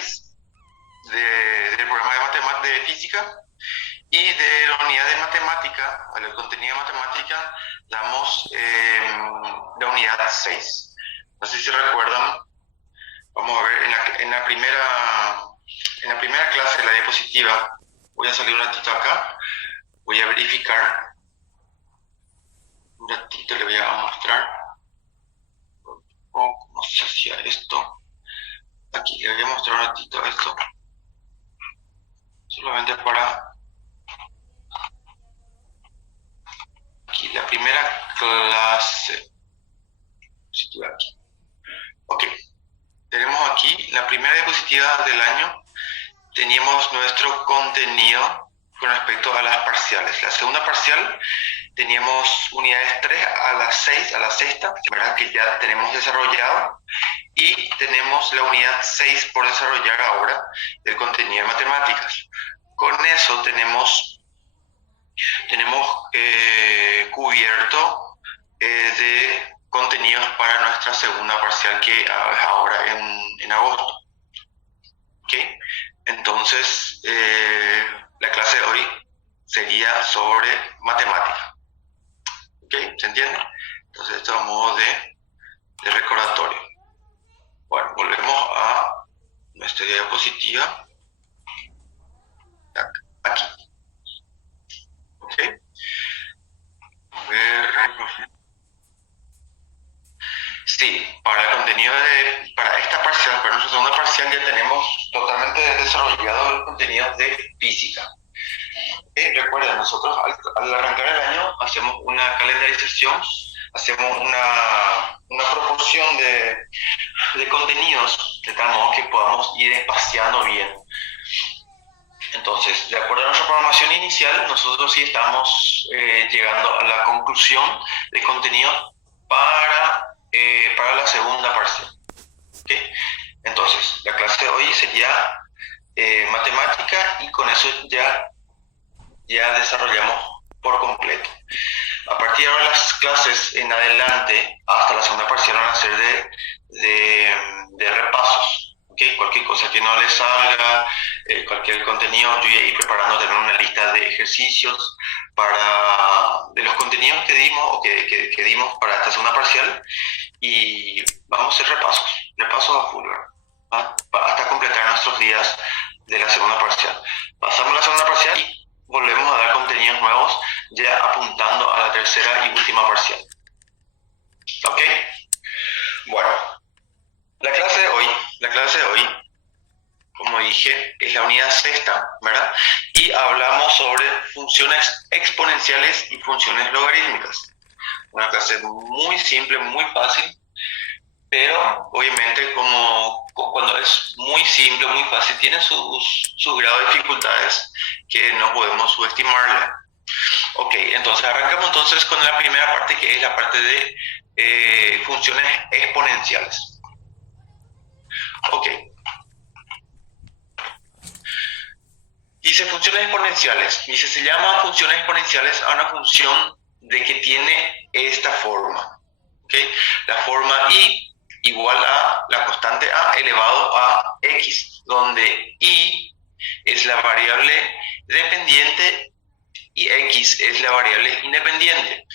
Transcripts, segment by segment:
6 del programa de física, y de la unidad de matemática, al contenido de matemática, damos la unidad 6. No sé si recuerdan, vamos a ver en la primera clase, la diapositiva, voy a salir un ratito acá, voy a verificar, un ratito le voy a mostrar cómo se hacía esto. Aquí le voy a mostrar un ratito esto, solamente para aquí, la primera clase. Aquí. Ok, tenemos aquí la primera diapositiva del año. Teníamos nuestro contenido con respecto a las parciales. La segunda parcial teníamos unidades 3 a las 6, a la sexta, ¿verdad? Que ya tenemos desarrollado. Y tenemos la unidad 6 por desarrollar ahora del contenido de matemáticas. Con eso tenemos cubierto de contenidos para nuestra segunda parcial, que es ahora en agosto. ¿Okay? Entonces, la clase de hoy sería sobre matemática. ¿Okay? ¿Se entiende? Entonces, esto es a modo de recordatorio. Bueno, volvemos a nuestra diapositiva. Aquí. ¿Ok? A ver. Sí, para el contenido para esta parcial, para nuestra segunda parcial, ya tenemos totalmente desarrollado el contenido de física. Recuerden, nosotros al arrancar el año hacemos una calendarización, hacemos una proporción de contenidos de tal modo que podamos ir espaciando bien. Entonces, de acuerdo a nuestra programación inicial, nosotros sí estamos llegando a la conclusión de contenido para la segunda parcial. ¿Okay? Entonces, la clase de hoy sería matemática, y con eso ya desarrollamos por completo. A partir de ahora, las clases en adelante, hasta la segunda parcial, van a ser de repasos. ¿Okay? Cualquier cosa que no les salga, cualquier contenido, yo voy a ir preparando también una lista de ejercicios de los contenidos que dimos o que dimos para esta segunda parcial, y vamos a hacer repasos a full, hasta completar nuestros días de la segunda parcial. Pasamos la segunda parcial y volvemos a dar contenidos nuevos, ya apuntando a la tercera y última parcial. ¿Ok? Bueno, la clase de hoy, como dije, es la unidad sexta, ¿verdad? Y hablamos sobre funciones exponenciales y funciones logarítmicas. Una clase muy simple, muy fácil, pero obviamente cuando es muy simple, muy fácil, tiene su grado de dificultades que no podemos subestimarle. Ok, entonces arrancamos con la primera parte, que es la parte de funciones exponenciales. Ok. Dice funciones exponenciales. Dice, se llama funciones exponenciales a una función de que tiene esta forma. ¿Okay? La forma i igual a la constante a elevado a x, donde i es la variable dependiente y x es la variable independiente.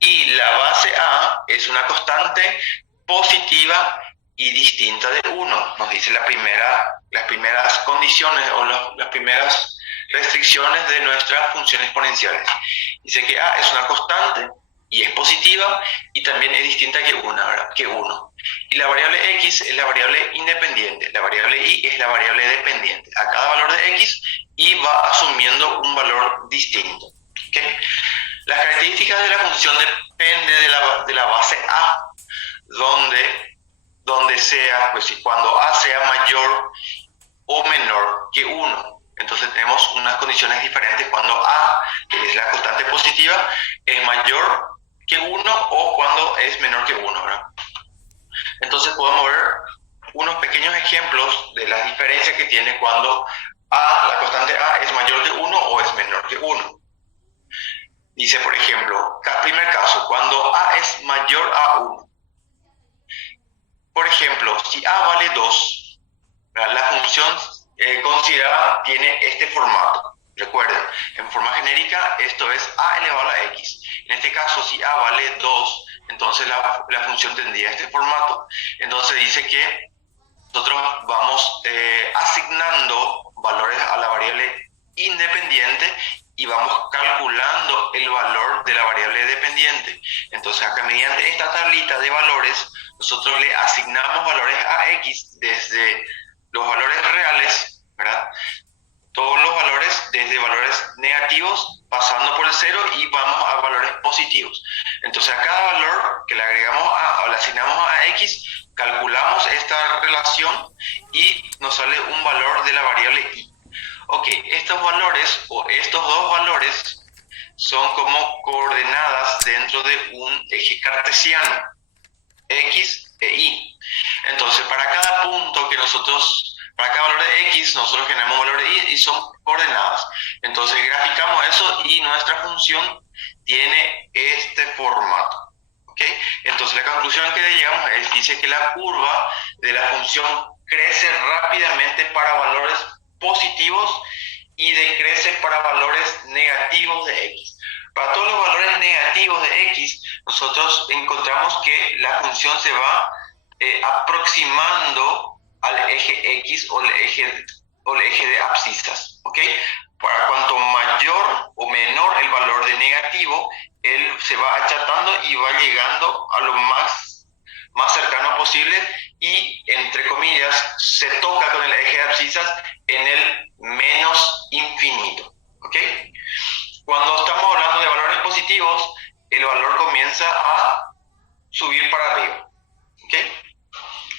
Y la base a es una constante positiva y distinta de 1. Nos dice las primeras condiciones o las primeras restricciones de nuestras funciones exponenciales. Dice que a es una constante y es positiva, y también es distinta que 1. Y la variable x es la variable independiente, la variable y es la variable dependiente. A cada valor de x, y va asumiendo un valor distinto. ¿Okay? Las características de la función dependen de la base a, donde sea, pues cuando a sea mayor o menor que 1. Entonces tenemos unas condiciones diferentes cuando a, que es la constante positiva, es mayor que 1 o cuando es menor que 1, ¿verdad? Entonces podemos ver unos pequeños ejemplos de las diferencias que tiene cuando la constante a es mayor que 1 o es menor que 1. Dice, por ejemplo, primer caso, cuando a es mayor a 1. Por ejemplo, si a vale 2, La función considerada tiene este formato. Recuerden, en forma genérica esto es a elevado a la x. En este caso, si a vale 2, entonces la función tendría este formato. Entonces dice que nosotros vamos asignando valores a la variable independiente y vamos calculando el valor de la variable dependiente. Entonces acá mediante esta tablita de valores, nosotros le asignamos valores a x desde los valores reales, ¿verdad? Todos los valores, desde valores negativos, pasando por el 0 y vamos a valores positivos. Entonces a cada valor que le agregamos o le asignamos a x, calculamos esta relación y nos sale un valor de la variable y. Ok, estos valores o estos dos valores son como coordenadas dentro de un eje cartesiano, x e y. Entonces, para cada punto que para cada valor de x, nosotros generamos valor de y son coordenadas. Entonces, graficamos eso y nuestra función tiene este formato. ¿Ok? Entonces, la conclusión que llegamos dice que la curva de la función crece rápidamente para valores positivos y decrece para valores negativos de x. Para todos los valores negativos de x, nosotros encontramos que la función se va aproximando al eje x o el eje de abscisas, ¿ok? Para cuanto mayor o menor el valor de negativo, él se va achatando y va llegando a lo más cercano posible y, entre comillas, se toca con el eje de abscisas en el menos infinito, ¿ok? Cuando estamos hablando de valores positivos, el valor comienza a subir para arriba, ¿ok?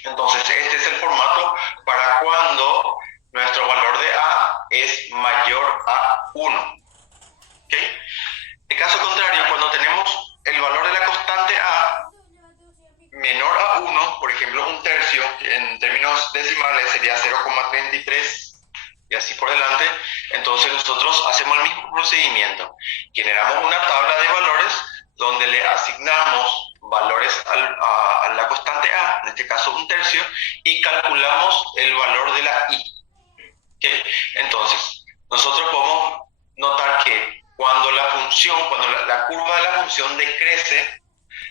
Entonces, este es el formato para cuando nuestro valor de a es mayor a 1, ¿ok? En caso contrario, cuando tenemos el valor de la constante a menor a 1, por ejemplo, un tercio, en términos decimales sería 0,33 y así por delante, entonces nosotros hacemos el mismo procedimiento. Generamos una tabla de valores donde le asignamos valores a la constante a, en este caso un tercio, y calculamos el valor de la y. ¿Okay? Entonces, nosotros podemos notar que cuando la curva de la función decrece,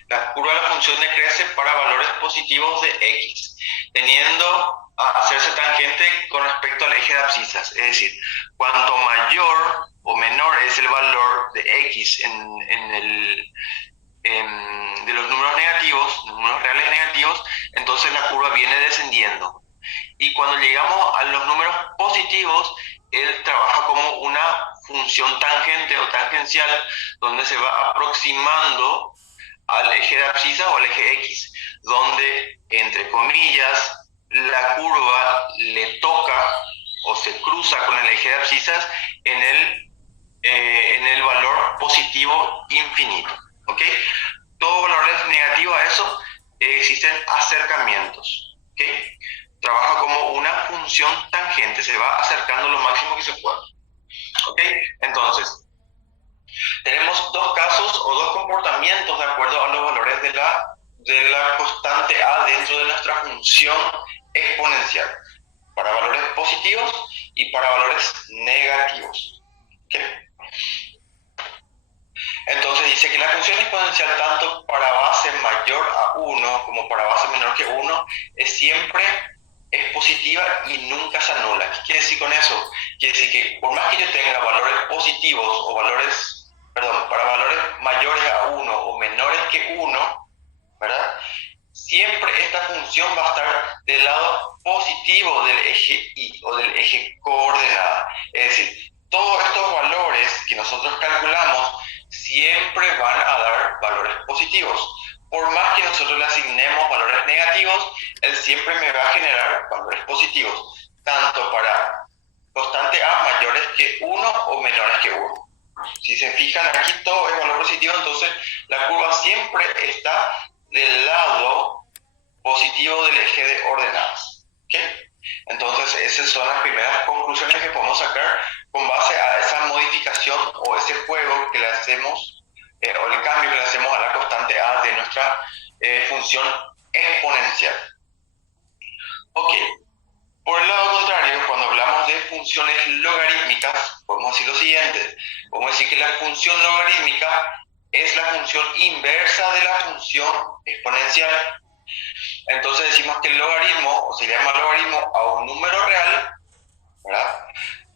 la curva de la función decrece para valores positivos de x, tendiendo a hacerse tangente con respecto al eje de abscisas. Es decir, cuanto mayor o menor es el valor de x de los números negativos, números reales negativos, entonces la curva viene descendiendo. Y cuando llegamos a los números positivos, él trabaja como una función tangente o tangencial, donde se va aproximando al eje de abscisa o al eje X, donde, entre comillas, la curva le toca o se cruza con el eje de abscisas en el valor positivo infinito. ¿Ok? Todo valor negativo a eso, existen acercamientos. ¿Ok? Trabaja como una función tangente, se va acercando lo máximo que se pueda. ¿Ok? Entonces, tenemos dos casos o dos comportamientos de acuerdo a los valores de la constante a dentro de nuestra función exponencial, para valores positivos y para valores negativos. ¿Okay? Entonces dice que la función exponencial, tanto para base mayor a 1 como para base menor que 1, siempre es positiva y nunca se anula. ¿Qué quiere decir con eso? Quiere decir que por más que yo tenga valores positivos o para valores mayores a 1 o menores que 1, ¿verdad? Siempre esta función va a estar del lado positivo del eje y o del eje coordenada. Es decir, todos estos valores que nosotros calculamos siempre van a dar valores positivos. Por más que nosotros le asignemos valores negativos, él siempre me va a generar valores positivos, tanto para constante a mayores que 1 o menores que 1. Si se fijan, aquí todo es valor positivo, entonces la curva siempre está del lado positivo del eje de ordenadas. ¿Okay? Entonces, esas son las primeras conclusiones que podemos sacar con base a esa modificación o ese juego que le hacemos, o el cambio que le hacemos a la constante a de nuestra función exponencial. Ok, Por el lado contrario, cuando hablamos de funciones logarítmicas, podemos decir lo siguiente. Podemos decir que la función logarítmica es la función inversa de la función exponencial. Entonces decimos que el logaritmo, o se llama logaritmo a un número real, ¿verdad?,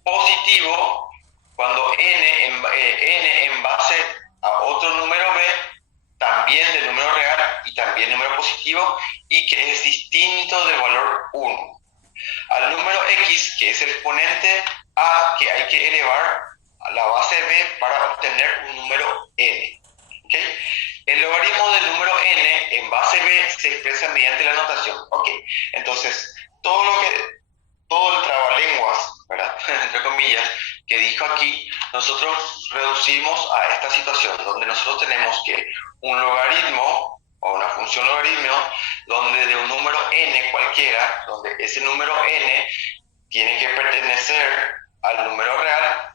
positivo, cuando n en base a otro número b, también de número real y también número positivo, y que es distinto del valor 1. Al número x, que es el exponente a que hay que elevar a la base b para obtener un número n. ¿Okay? El logaritmo del número n en base b se expresa mediante la notación. Okay. Entonces, todo el trabalenguas, ¿verdad?, entre comillas, que dijo aquí, nosotros reducimos a esta situación, donde nosotros tenemos que un logaritmo o una función logaritmo, donde de un número n cualquiera, donde ese número n tiene que pertenecer al número real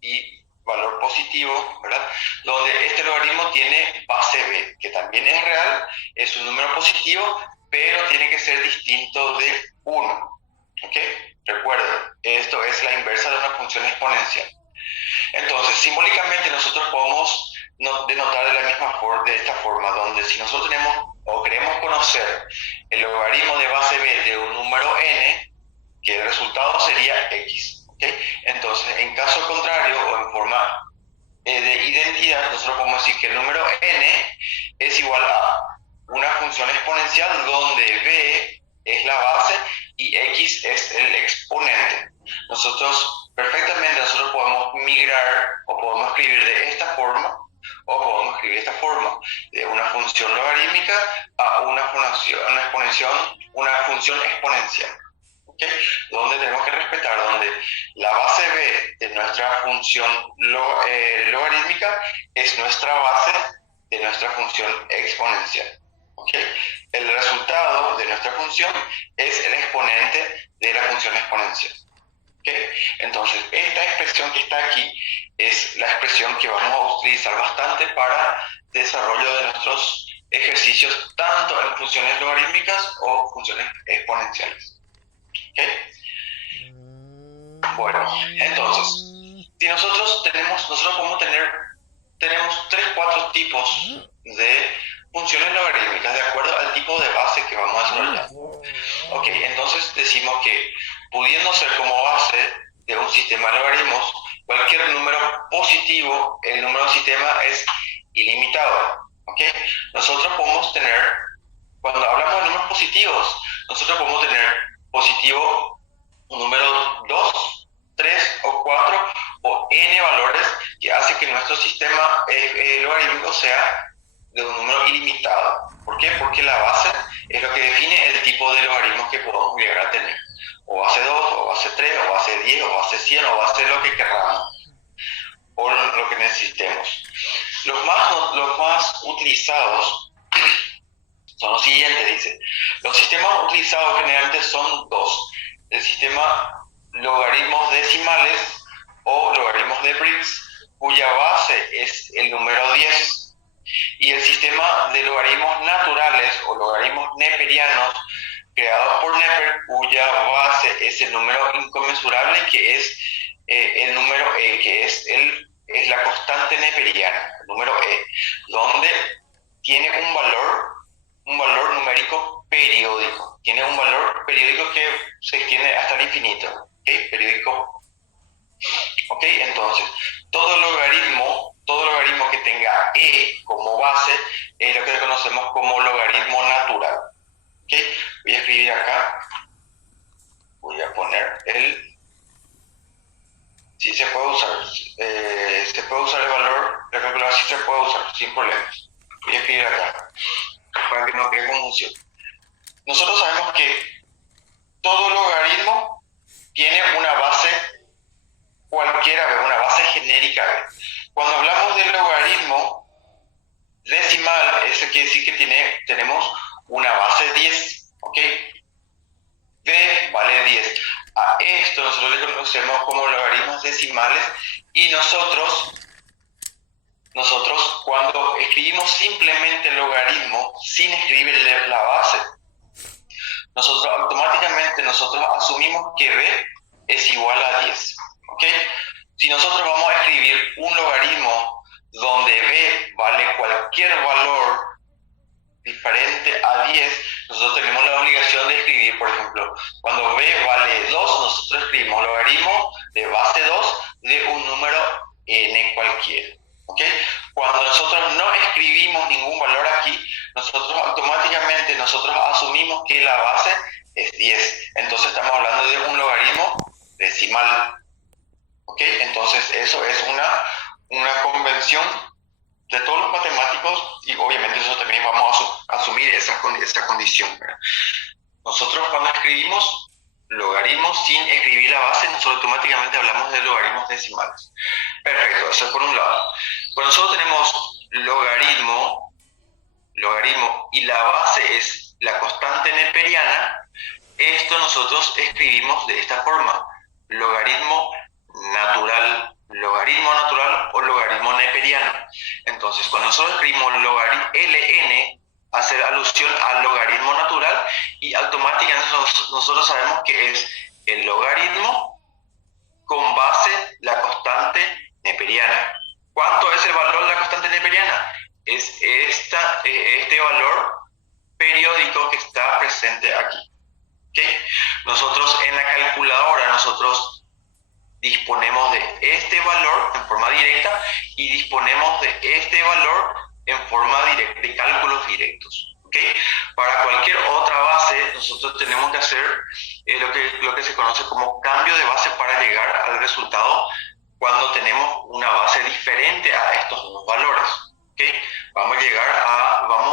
y valor positivo, ¿verdad?, donde este logaritmo tiene base b, que también es real, es un número positivo, pero tiene que ser distinto de 1. ¿Ok? Recuerden, esto es la inversa de una función exponencial. Entonces, simbólicamente nosotros podemos denotar de esta forma, donde si nosotros tenemos o queremos conocer el logaritmo de base b de un número n, que el resultado sería x. ¿Okay? Entonces, en caso contrario o en forma de identidad, nosotros podemos decir que el número n es igual a una función exponencial donde b es la base y x es el exponente. Nosotros podemos migrar o podemos escribir de esta forma o podemos escribir de esta forma, de una función logarítmica a una función exponencial. ¿Okay? Donde tenemos que respetar, donde la base b de nuestra función logarítmica es nuestra base de nuestra función exponencial. ¿Okay? El resultado de nuestra función es el exponente de la función exponencial. ¿Okay? Entonces, esta expresión que está aquí es la expresión que vamos a utilizar bastante para desarrollo de nuestros ejercicios, tanto en funciones logarítmicas o funciones exponenciales. ¿Okay? Bueno, entonces, si nosotros podemos tenemos 4 tipos de funciones logarítmicas de acuerdo al tipo de base que vamos a desarrollar. Ok, entonces decimos que pudiendo ser como base de un sistema de logaritmos cualquier número positivo, el número del sistema es ilimitado. Ok, nosotros podemos tener, cuando hablamos de números positivos, nosotros podemos tener positivo un número 2, 3 o 4 o n valores que hace que nuestro sistema logarítmico sea de un número ilimitado. ¿Por qué? Porque la base es lo que define el tipo de logaritmos que podemos llegar a tener. O base 2, o base 3, o base 10, o base 100, o base lo que queramos, o lo que necesitemos. Los más utilizados son los siguientes, dice. Los sistemas utilizados generalmente son 2. El sistema logaritmos decimales o logaritmos de Briggs, cuya base es el número 10. Y el sistema de logaritmos naturales o logaritmos neperianos creados por Neper, cuya base es el número inconmensurable, que es el número e, que es la constante neperiana, el número e, donde tiene un valor numérico periódico. Tiene un valor periódico que se extiende hasta el infinito. ¿Okay? Periódico. ¿Ok? Entonces, todo logaritmo que tenga e como base es lo que conocemos como logaritmo natural. ¿Ok? Voy a escribir acá. Voy a poner si se puede usar. Se puede usar el valor, la calculadora sí se puede usar, sin problemas. Voy a escribir acá, para que no quede confusión. Nosotros sabemos que todo logaritmo tiene una base cualquiera, una base genérica. Cuando hablamos del logaritmo decimal, eso quiere decir que tenemos una base 10, ¿ok? B vale 10. A esto nosotros le conocemos como logaritmos decimales y nosotros cuando escribimos simplemente el logaritmo sin escribir la base, nosotros asumimos que b es igual a 10. ¿Ok? Si nosotros vamos a escribir un logaritmo donde b vale cualquier valor diferente a 10, nosotros tenemos la obligación de escribir, por ejemplo, cuando b vale 2, nosotros escribimos logaritmo de base 2 de un número n cualquiera. ¿Ok? Cuando nosotros no escribimos ningún valor aquí, nosotros automáticamente asumimos que la base es 10. Entonces estamos hablando de un logaritmo decimal. ¿Ok? Entonces eso es una convención de todos los matemáticos, y obviamente eso también vamos a asumir esa condición, ¿verdad? Nosotros cuando escribimos logaritmos sin escribir la base, nosotros automáticamente hablamos de logaritmos decimales. Perfecto, eso es por un lado. Cuando nosotros tenemos logaritmo y la base es la constante neperiana, esto nosotros escribimos de esta forma: logaritmo natural o logaritmo neperiano. Entonces, cuando nosotros escribimos ln, hace alusión al logaritmo natural, y automáticamente nosotros sabemos que es el logaritmo con base la constante neperiana. ¿Cuánto es el valor de la constante neperiana? Es este valor periódico que está presente aquí. ¿Okay? Nosotros en la calculadora, nosotros disponemos de este valor en forma directa y disponemos de este valor en forma directa, de cálculos directos. ¿Okay? Para cualquier otra base, nosotros tenemos que hacer lo que se conoce como cambio de base para llegar al resultado cuando tenemos una base diferente a estos dos valores. ¿Okay?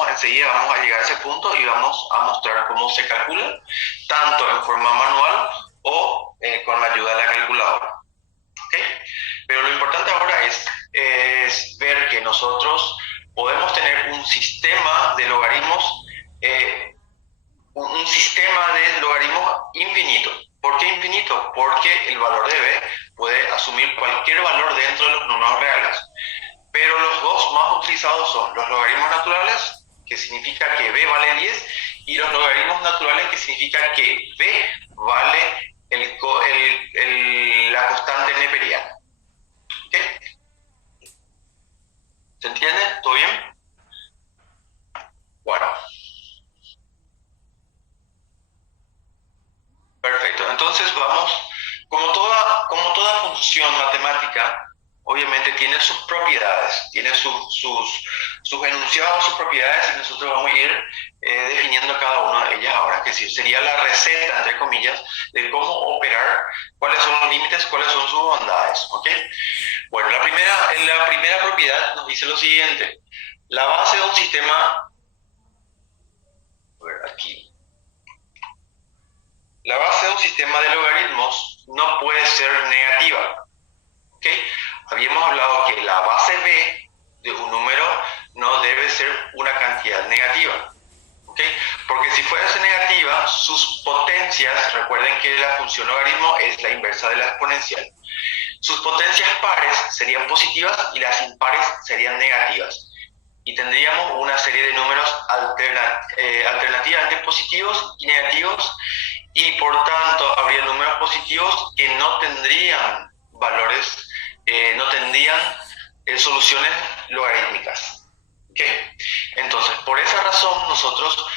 Enseguida vamos a llegar a ese punto y vamos a mostrar cómo se calcula, tanto en forma manual o con la ayuda de la calculadora. ¿Okay? Pero lo importante ahora es ver que nosotros podemos tener un sistema de logaritmos, un sistema de logaritmos infinito. ¿Por qué infinito? Porque el valor de b puede asumir cualquier valor dentro de los números reales. Pero los dos más utilizados son los logaritmos naturales, que significa que b vale 10, y los logaritmos naturales, que significa que b vale la constante neperiana. ¿Okay? ¿Se entiende? ¿Todo bien? Bueno. Perfecto. Entonces vamos, como toda función matemática, obviamente tiene sus propiedades, tiene sus enunciados, sus propiedades, y nosotros vamos a ir definiendo cada una de ellas ahora, que sí, sería la receta, entre comillas, de cómo operar, cuáles son los límites, cuáles son sus bondades. ¿Ok? Bueno, la primera propiedad nos dice lo siguiente: la base de un sistema, a ver aquí, la base de un sistema de logaritmos no puede ser negativa. ¿Okay? Habíamos hablado que la base b de un número no debe ser una cantidad negativa. ¿Okay? Porque si fuese negativa, sus potencias, recuerden que la función logaritmo es la inversa de la exponencial, sus potencias pares serían positivas y las impares serían negativas. Y tendríamos una serie de números alternativamente positivos y negativos, y por tanto habría números positivos que no tendrían valores, no tendrían soluciones logarítmicas. ¿Okay? Entonces, por esa razón nosotros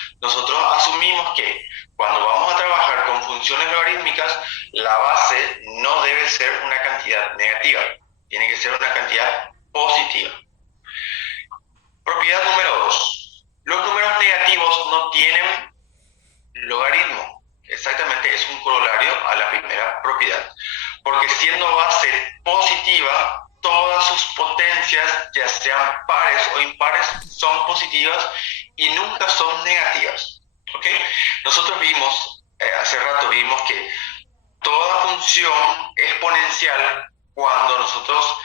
asumimos que cuando vamos a trabajar con funciones logarítmicas, la base no debe ser una cantidad negativa, tiene que ser una cantidad positiva. Propiedad número 2. Los números negativos no tienen logaritmo. Exactamente, es un corolario a la primera propiedad. Porque siendo base positiva, todas sus potencias, ya sean pares o impares, son positivas y nunca son negativas. ¿Okay? Nosotros hace rato vimos que toda función exponencial, cuando nosotros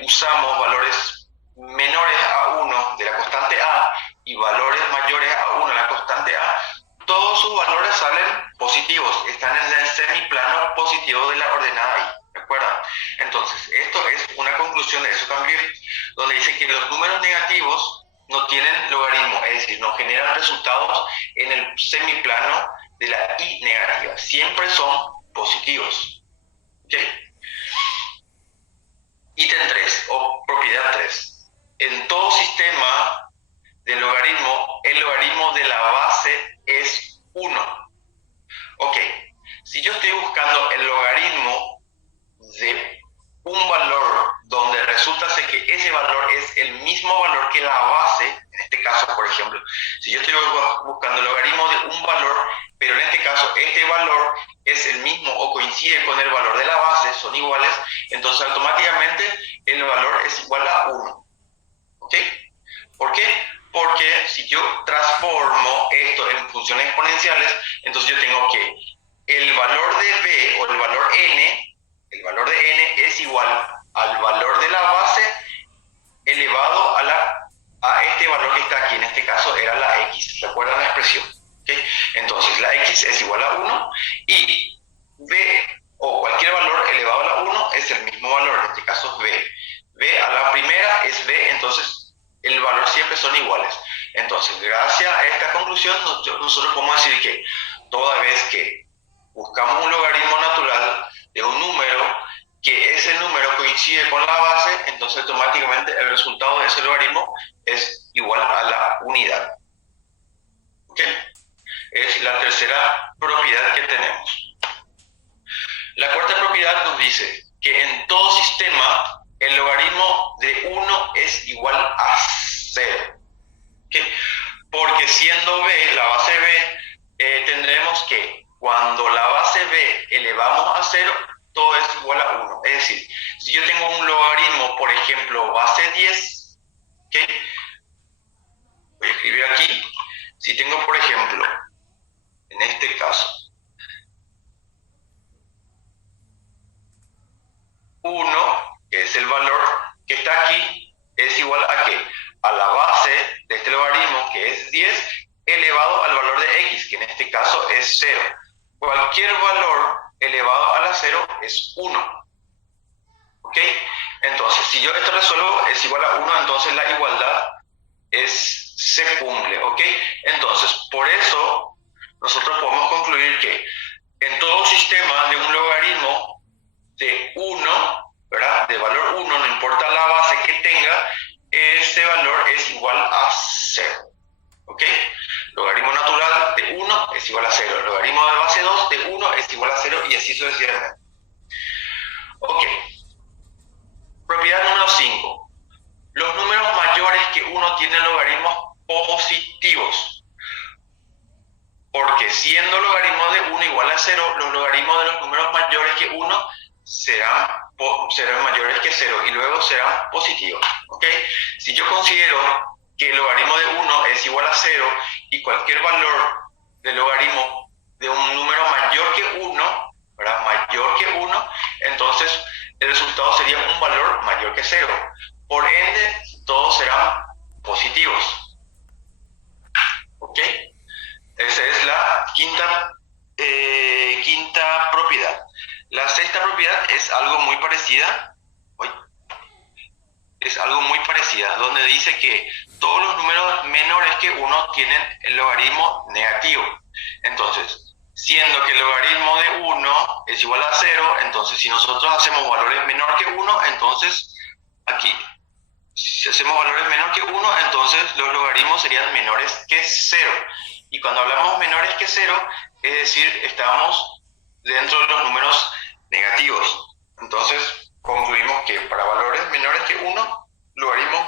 usamos valores menores a 1 de la constante a y valores mayores a 1 de la constante a, todos sus valores salen positivos, están en el semiplano positivo de la ordenada y. ¿Recuerdan? Entonces, esto es una conclusión de eso también, donde dice que los números negativos no tienen logaritmo, es decir, no generan resultados en el semiplano de la y negativa. Siempre son positivos. ¿Ok? Ítem 3 o propiedad 3. En todo sistema de logaritmo, el logaritmo de la base es 1. Ok, si yo estoy buscando el logaritmo de un valor donde resulta ser que ese valor es el mismo valor que la base, en este caso, por ejemplo, si yo estoy buscando el logaritmo de un valor, pero en este caso este valor es el mismo o coincide con el valor de la base, son iguales, entonces automáticamente el valor es igual a 1. ¿Ok? ¿Por qué? Porque si yo transformo esto en funciones exponenciales, entonces yo tengo que el valor de b o el valor de n es igual al valor de la base elevado a este valor que está aquí. En este caso era la x. ¿Recuerdan la expresión? ¿Okay? Entonces la x es igual a 1 y b o cualquier valor elevado a la 1 es el mismo valor. En este caso es b. b a la primera es b, entonces el valor siempre son iguales. Entonces, gracias a esta conclusión, nosotros podemos decir que toda vez que buscamos un logaritmo natural de un número, que ese número coincide con la base, entonces automáticamente el resultado de ese logaritmo es igual a la unidad. ¿Ok? Es la tercera propiedad que tenemos. La cuarta propiedad nos dice que en todo sistema el logaritmo de 1 es igual a 0. ¿Okay? Porque siendo b, la base b, tendremos que cuando la base b elevamos a 0, todo es igual a 1. Es decir, si yo tengo un logaritmo, por ejemplo, base 10, ¿okay? Voy a escribir aquí, si tengo, por ejemplo, en este caso, 1, que es el valor que está aquí, es igual a ¿qué? A la base de este logaritmo, que es 10, elevado al valor de x, que en este caso es 0. Cualquier valor elevado a la 0 es 1. ¿Ok? Entonces, si yo esto resuelvo, es igual a 1, entonces la igualdad se cumple. ¿Ok? Entonces, por eso, nosotros podemos concluir que en todo sistema de un logaritmo de 1, ¿verdad? De valor 1, no importa la base que tenga, ese valor es igual a 0. ¿Ok? Logaritmo natural de 1 es igual a 0. Logaritmo de base 2 de 1 es igual a 0 y así sucesivamente. Ok. Propiedad número 5. Los números mayores que 1 tienen logaritmos positivos. Porque siendo logaritmo de 1 igual a 0, los logaritmos de los números mayores que 1 serán mayores que 0 y luego serán positivos. ¿Ok? Si yo considero que el logaritmo de 1 es igual a 0 y cualquier valor del logaritmo de un número mayor que 1, ¿verdad? Mayor que 1, entonces el resultado sería un valor mayor que 0. Por ende, todos serán positivos. ¿Ok? Esa es la quinta propiedad. La sexta propiedad es algo muy parecida. Donde dice que todos los números menores que 1 tienen el logaritmo negativo. Entonces, siendo que el logaritmo de 1 es igual a 0, entonces si nosotros hacemos valores menor que 1, entonces aquí, si hacemos valores menor que 1, entonces los logaritmos serían menores que 0. Y cuando hablamos menores que 0, es decir, estamos dentro de los números negativos. Entonces, concluimos que para valores menores que 1, logaritmos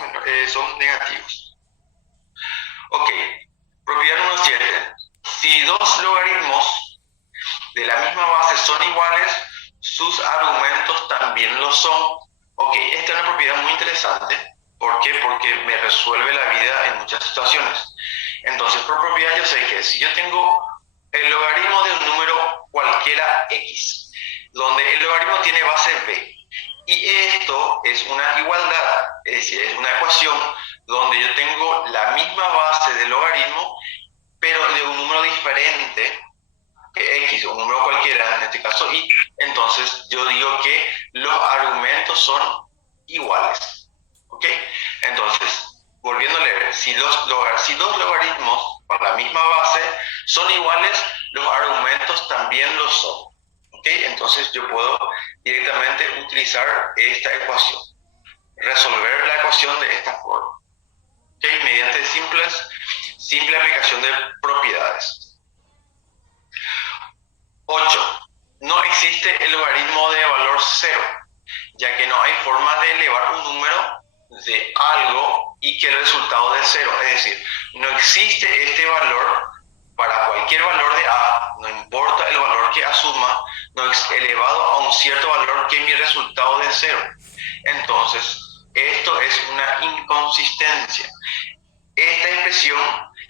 son negativos. Ok, propiedad número 7. Si dos logaritmos de la misma base son iguales, sus argumentos también lo son. Ok, esta es una propiedad muy interesante. ¿Por qué? Porque me resuelve la vida en muchas situaciones. Entonces, por propiedad yo sé que si yo tengo el logaritmo de un número cualquiera x, donde el logaritmo tiene base b, y esto es una igualdad, es decir, es una ecuación donde yo tengo la misma base del logaritmo, pero de un número diferente que x, un número cualquiera, en este caso y, entonces yo digo que los argumentos son iguales. ¿Ok? Entonces, volviendo a leer, si dos logaritmos con la misma base son iguales, los argumentos también lo son. ¿Ok? Entonces yo puedo directamente utilizar esta ecuación, resolver la ecuación de esta forma. ¿Ok? Mediante simple aplicación de propiedades. 8. No existe el logaritmo de valor 0, ya que no hay forma de elevar un número de algo y que el resultado de 0. Es decir, no existe este valor para cualquier valor de A, no importa el valor que asuma, no es elevado a un cierto valor que mi resultado de 0. Entonces, esto es una inconsistencia. Esta expresión,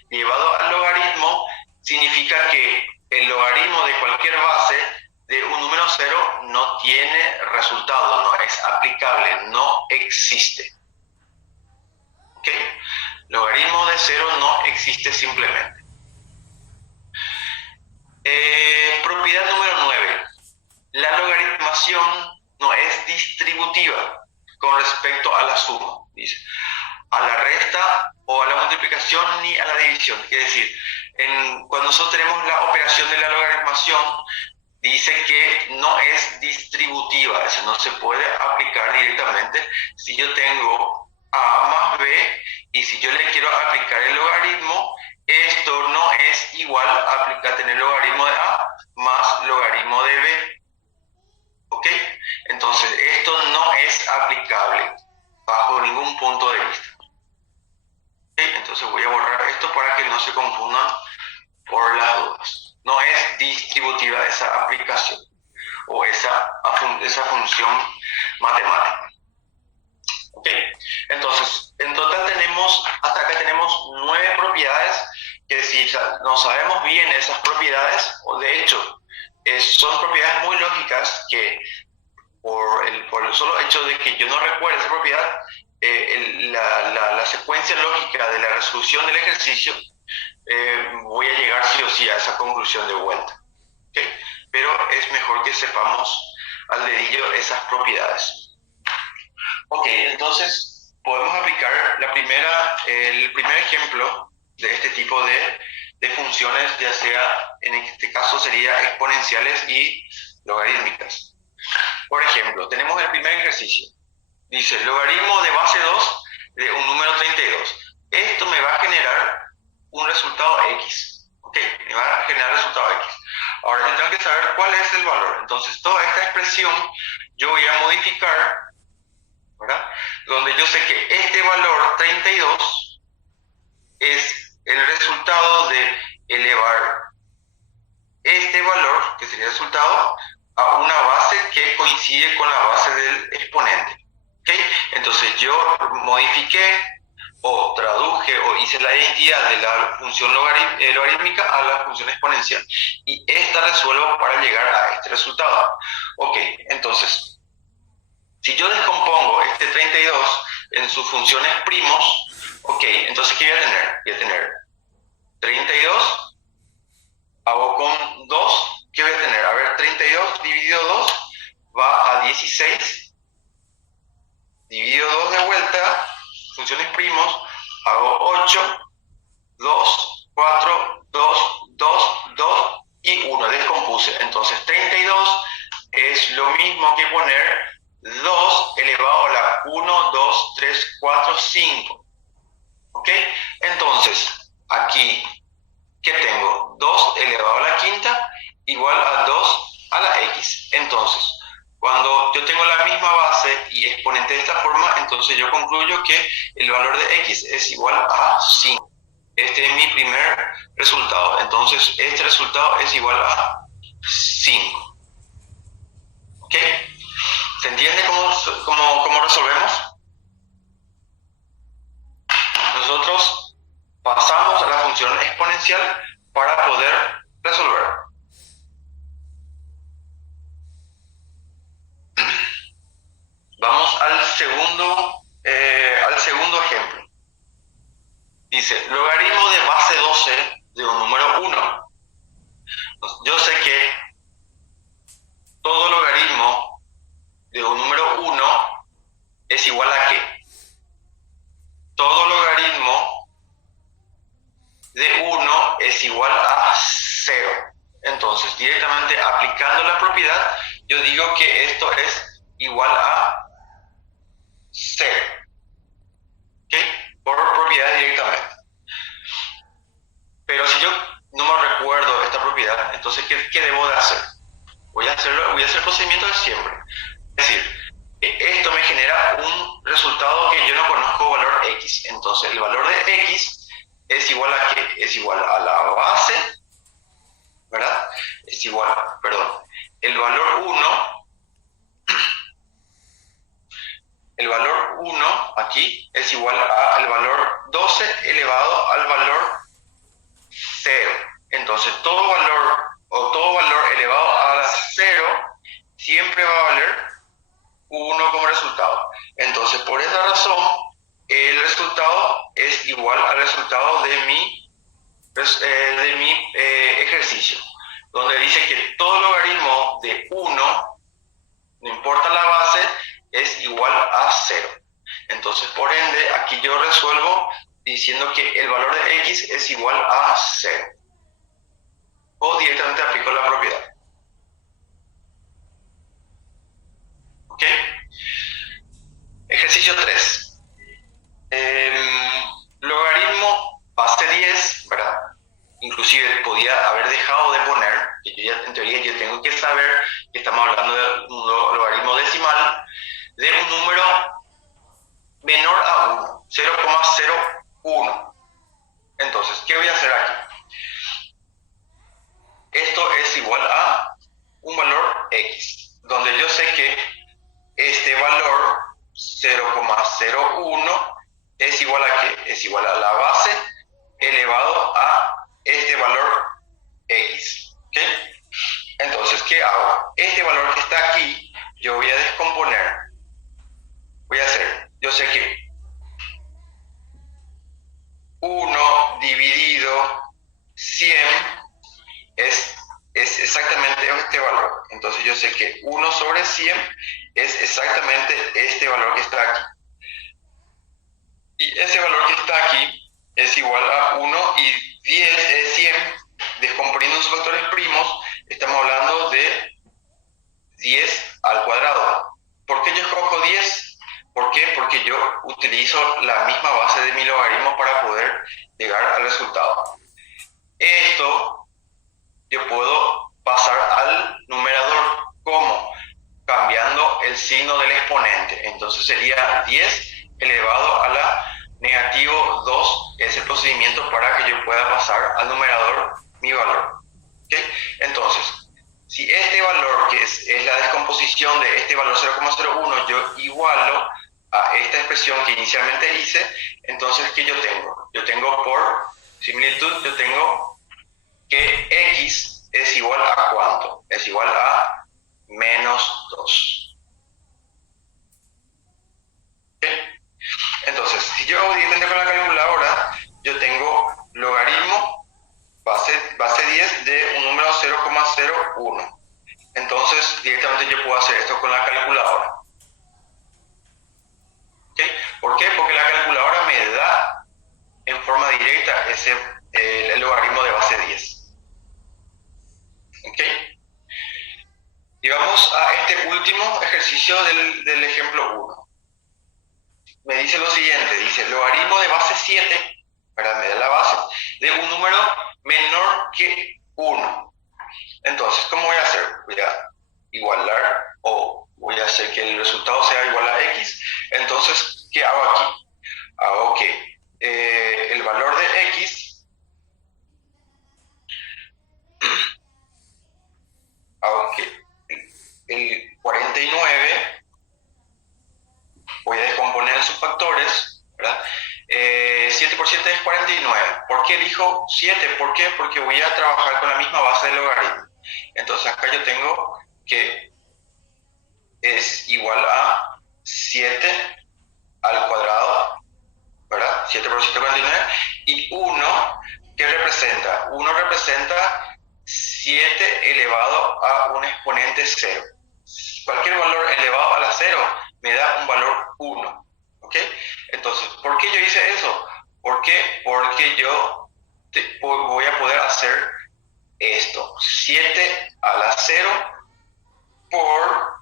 llevado al logaritmo, significa que el logaritmo de cualquier base de un número 0 no tiene resultado, no es aplicable, no existe. ¿Ok? Logaritmo de 0 no existe simplemente. Propiedad número 9. La logaritmación no es distributiva con respecto a la suma, dice, a la resta o a la multiplicación ni a la división. Es decir, cuando nosotros tenemos la operación de la logaritmación, dice que no es distributiva, eso no se puede aplicar directamente. Si yo tengo A más B y si yo le quiero aplicar el logaritmo, esto no es igual a tener logaritmo de A más logaritmo de B. ¿Ok? Entonces, esto no es aplicable bajo ningún punto de vista. ¿Okay? Entonces voy a borrar esto para que no se confundan por las dudas. No es distributiva esa aplicación o esa función matemática. ¿Ok? Entonces, en total hasta acá tenemos 9 propiedades que si no sabemos bien esas propiedades, o de hecho, son propiedades muy lógicas que por el solo hecho de que yo no recuerde esa propiedad, la secuencia lógica de la resolución del ejercicio, voy a llegar sí o sí a esa conclusión de vuelta. ¿Okay? Pero es mejor que sepamos al dedillo esas propiedades. Ok, entonces podemos aplicar el primer ejemplo de este tipo de funciones, ya sea, en este caso sería exponenciales y logarítmicas. Por ejemplo, tenemos el primer ejercicio. Dice, logaritmo de base 2 de un número 32. Esto me va a generar un resultado X. ¿Ok? Me va a generar resultado X. Ahora yo tengo que saber cuál es el valor. Entonces, toda esta expresión yo voy a modificar, ¿verdad? Donde yo sé que este valor 32 es el resultado de elevar este valor, que sería el resultado, a una base que coincide con la base del exponente. ¿Okay? Entonces yo modifiqué o traduje o hice la identidad de la función logarítmica a la función exponencial y esta resuelvo para llegar a este resultado. Ok, entonces si yo descompongo este 32 en sus funciones primos, ok, entonces ¿qué voy a tener? Voy a tener 32, hago con 2, ¿qué voy a tener? A ver, 32 dividido 2 va a 16, dividido 2 de vuelta, funciones primos, hago 8, 2, 4, 2, 2, 2 y 1, descompuse. Entonces 32 es lo mismo que poner 2 elevado a la 1, 2, 3, 4, 5. ¿Ok? Entonces, aquí, ¿qué tengo? 2 elevado a la quinta igual a 2 a la x. Entonces, cuando yo tengo la misma base y exponente de esta forma, entonces yo concluyo que el valor de x es igual a 5. Este es mi primer resultado. Entonces, este resultado es igual a 5. ¿Ok? ¿Se entiende cómo resolvemos? Nosotros pasamos a la función exponencial para poder resolver. Vamos al segundo ejemplo. Dice, logaritmo de base 12 de un número 1. Yo sé que todo logaritmo de un número 1 es que esto es igual a 0. ¿Ok? Por propiedad directamente. Pero si yo no me recuerdo esta propiedad, entonces, ¿qué debo de hacer? Voy a hacer el procedimiento de siempre. Es decir, esto me genera un resultado que yo no conozco valor x. Entonces, el valor de x es igual a ¿qué? Es igual a la base, ¿verdad? Es igual, perdón, el valor 1 aquí es igual al valor 12 elevado al valor 0. Entonces, todo valor elevado a 0 siempre va a valer 1 como resultado. Entonces, por esa razón, el resultado es igual al resultado de mi ejercicio, donde dice que todo logaritmo de 1, no importa la base, es igual a 0. Entonces, por ende, aquí yo resuelvo diciendo que el valor de x es igual a 0. O directamente aplico la propiedad. ¿Ok? Ejercicio 3. Logaritmo base 10, ¿verdad? Inclusive podía haber dejado de poner, que yo ya, en teoría yo tengo que saber que estamos hablando de un logaritmo decimal de un número menor a 1, 0,01. Entonces, ¿qué voy a hacer aquí? Esto es igual a un valor x, donde yo sé que este valor 0,01 es igual a ¿qué? Es igual a la base elevado a este valor x. ¿Ok? Entonces, ¿qué hago? Este valor que está aquí, yo voy a descomponer. Voy a hacer, yo sé que 1 dividido 100 es exactamente este valor. Entonces yo sé que 1 sobre 100 es exactamente este valor que está aquí. Y ese valor que está aquí es igual a 1 y 10 es 100. Descomponiendo sus factores primos, estamos hablando de 10 al cuadrado. ¿Por qué yo escojo 10? ¿Por qué? Porque yo utilizo la misma base de mi logaritmo para poder llegar al resultado. Esto yo puedo pasar al numerador. ¿Cómo? Cambiando el signo del exponente. Entonces sería 10 elevado a la negativo 2. Es el procedimiento para que yo pueda pasar al numerador mi valor. ¿Okay? Entonces, si este valor, que es la descomposición de este valor 0,01, yo igualo a esta expresión que inicialmente hice, entonces, ¿qué yo tengo? Yo tengo por similitud, yo tengo que x es igual a ¿cuánto? Es igual a menos 2. ¿Okay? Entonces, si yo hago directamente con la calculadora, yo tengo logaritmo base 10 de un número 0,01. Entonces, directamente yo puedo hacer esto con la calculadora. ¿Okay? ¿Por qué? Porque la calculadora me da en forma directa el logaritmo de base 10. ¿Ok? Y vamos a este último ejercicio del ejemplo 1. Me dice lo siguiente, dice logaritmo de base 7, ¿verdad? Me da la base, de un número menor que 1. Entonces, ¿cómo voy a hacer? Voy a igualar o voy a hacer que el resultado sea igual a x. Entonces, ¿qué hago aquí? Hago que el valor de x, hago que el 49, voy a descomponer en sus factores, ¿verdad? 7 por 7 es 49. ¿Por qué elijo 7? ¿Por qué? Porque voy a trabajar con la misma base del logaritmo. Entonces acá yo tengo que es igual a 7 al cuadrado, ¿verdad? 7 por 7 es 49. Y 1, ¿qué representa? 1 representa 7 elevado a un exponente 0. Cualquier valor elevado a la 0 me da un valor 1. ¿Ok? Entonces, ¿por qué yo hice eso? ¿Por qué? Porque yo voy a poder hacer esto. 7 a la 0 por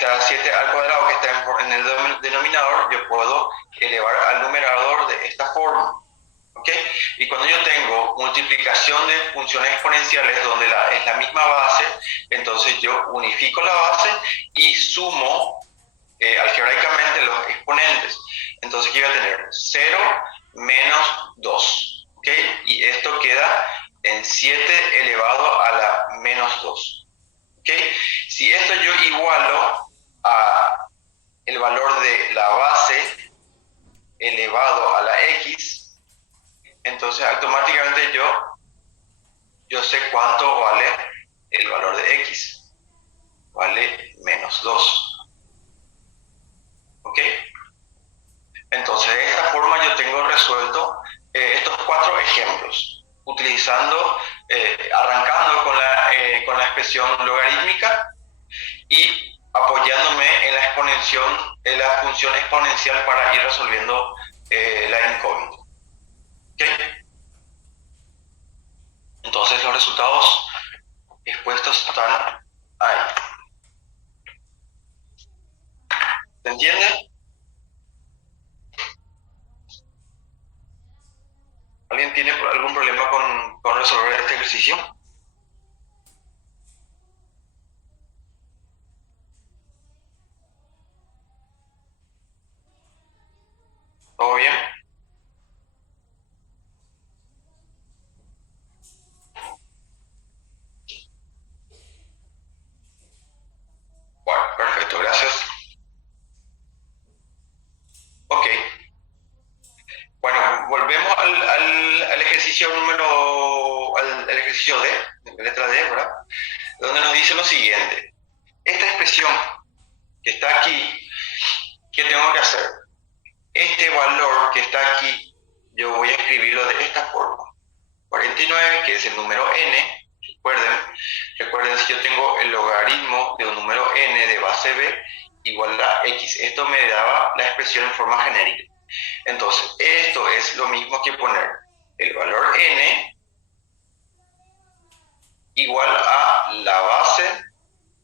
esta 7 al cuadrado que está en el denominador, yo puedo elevar al numerador de esta forma. ¿Ok? Y cuando yo tengo multiplicación de funciones exponenciales donde es la misma base, entonces yo unifico la base y sumo algebraicamente los exponentes. Entonces yo voy a tener 0 menos 2. ¿Ok? Y esto queda en 7 elevado a la menos 2. ¿Ok? Si esto yo igualo a el valor de la base elevado a la x, entonces automáticamente yo sé cuánto vale el valor de x. Vale menos 2. ¿Ok? Entonces de esta forma yo tengo resuelto estos 4 ejemplos, arrancando con la expresión logarítmica y apoyándome en la función exponencial para ir resolviendo la incógnita. ¿Okay? Entonces los resultados expuestos están ahí. ¿Se entiende? ¿Alguien tiene algún problema con resolver este ejercicio? ¿Todo bien? Bueno, perfecto, gracias. Ok. Bueno, volvemos al ejercicio al ejercicio D, letra D, ¿verdad? Donde nos dice lo siguiente. Esta expresión que está aquí, ¿qué tengo que hacer? Este valor que está aquí, yo voy a escribirlo de esta forma. 49, que es el número n, recuerden si yo tengo el logaritmo de un número n de base b igual a x. Esto me daba la expresión en forma genérica. Entonces, esto es lo mismo que poner el valor n igual a la base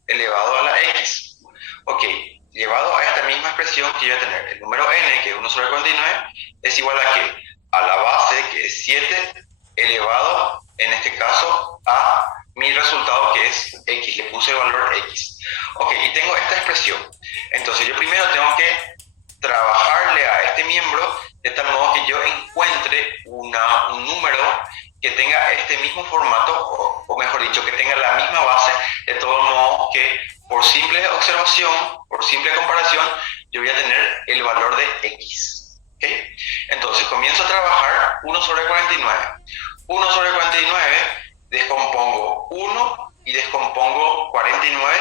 elevado a la x. Ok, llevado a esta misma expresión que yo voy a tener el número n, que es 1 sobre 49, es igual a ¿qué? A la base, que es 7, elevado, en este caso, a mi resultado, que es x. Le puse el valor x. Ok, y tengo esta expresión. Entonces, yo primero tengo que trabajarle a este miembro de tal modo que yo encuentre un número que tenga este mismo formato, o mejor dicho, que tenga la misma base, de todo modo que por simple observación, por simple comparación, yo voy a tener el valor de x. ¿Okay? Entonces comienzo a trabajar 1 sobre 49. 1 sobre 49, descompongo 1 y descompongo 49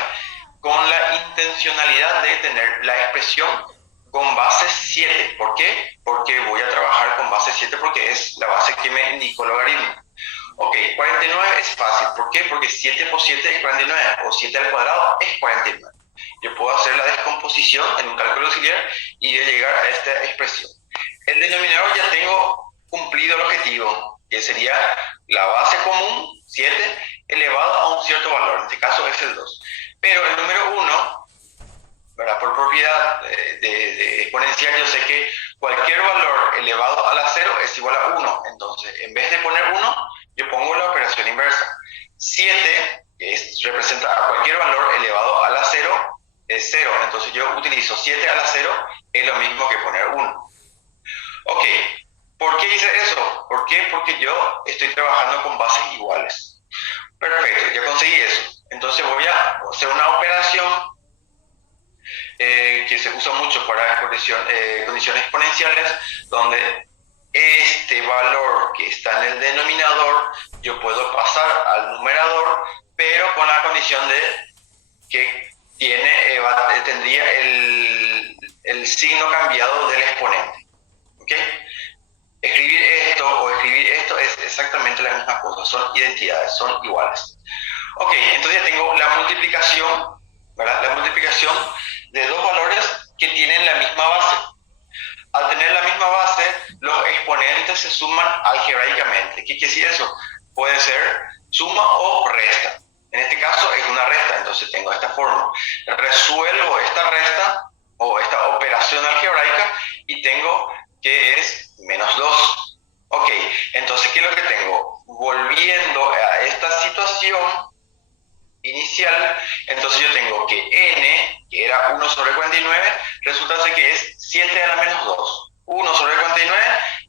con la intencionalidad de tener la expresión con base 7. ¿Por qué? Porque voy a trabajar con base 7 porque es la base que me indicó el logaritmo. Ok, 49 es fácil. ¿Por qué? Porque 7 por 7 es 49, o 7 al cuadrado es 49. Yo puedo hacer la descomposición en un cálculo auxiliar y llegar a esta expresión. El denominador ya tengo cumplido el objetivo, que sería la base común, 7, elevado a un cierto valor. En este caso es el 2. Pero el número 1, ¿verdad? Por propiedad de exponencial, yo sé que cualquier valor elevado a la 0 es igual a 1. Entonces, en vez de poner 1, yo pongo la operación inversa. 7, que representa a cualquier valor elevado a la 0, es 0. Entonces, yo utilizo 7 a la 0, es lo mismo que poner 1. Ok, ¿por qué hice eso? ¿Por qué? Porque yo estoy trabajando con bases iguales. Perfecto, ya conseguí eso. Entonces, voy a hacer una operación que se usa mucho para condiciones exponenciales, donde este valor que está en el denominador yo puedo pasar al numerador, pero con la condición de que tendría el signo cambiado del exponente. ¿Okay? Escribir esto o escribir esto es exactamente la misma cosa, son identidades, son iguales. Ok, entonces ya tengo la multiplicación, ¿verdad? La multiplicación de dos valores que tienen la misma base. Al tener la misma base, los exponentes se suman algebraicamente. ¿Qué quiere decir eso? Puede ser suma o resta. En este caso es una resta, entonces tengo esta forma. Resuelvo esta resta o esta operación algebraica y tengo que es -2. Ok, entonces, ¿qué es lo que tengo? Volviendo a esta situación inicial, entonces yo tengo que n, que era 1 sobre 49, resulta ser que es 7 a la menos 2. 1 sobre 49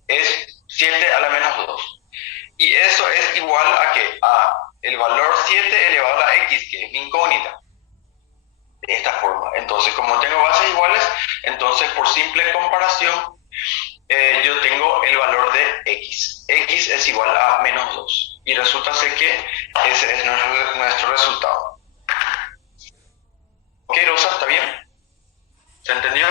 es 7 a la menos 2. Y eso es igual a que a el valor 7 elevado a la x, que es mi incógnita. De esta forma. Entonces, como tengo bases iguales, entonces por simple comparación, yo tengo el valor de x. X es igual a -2. Y resulta ser que ese es nuestro resultado. ¿Ok, Rosa? ¿Está bien? ¿Se entendió?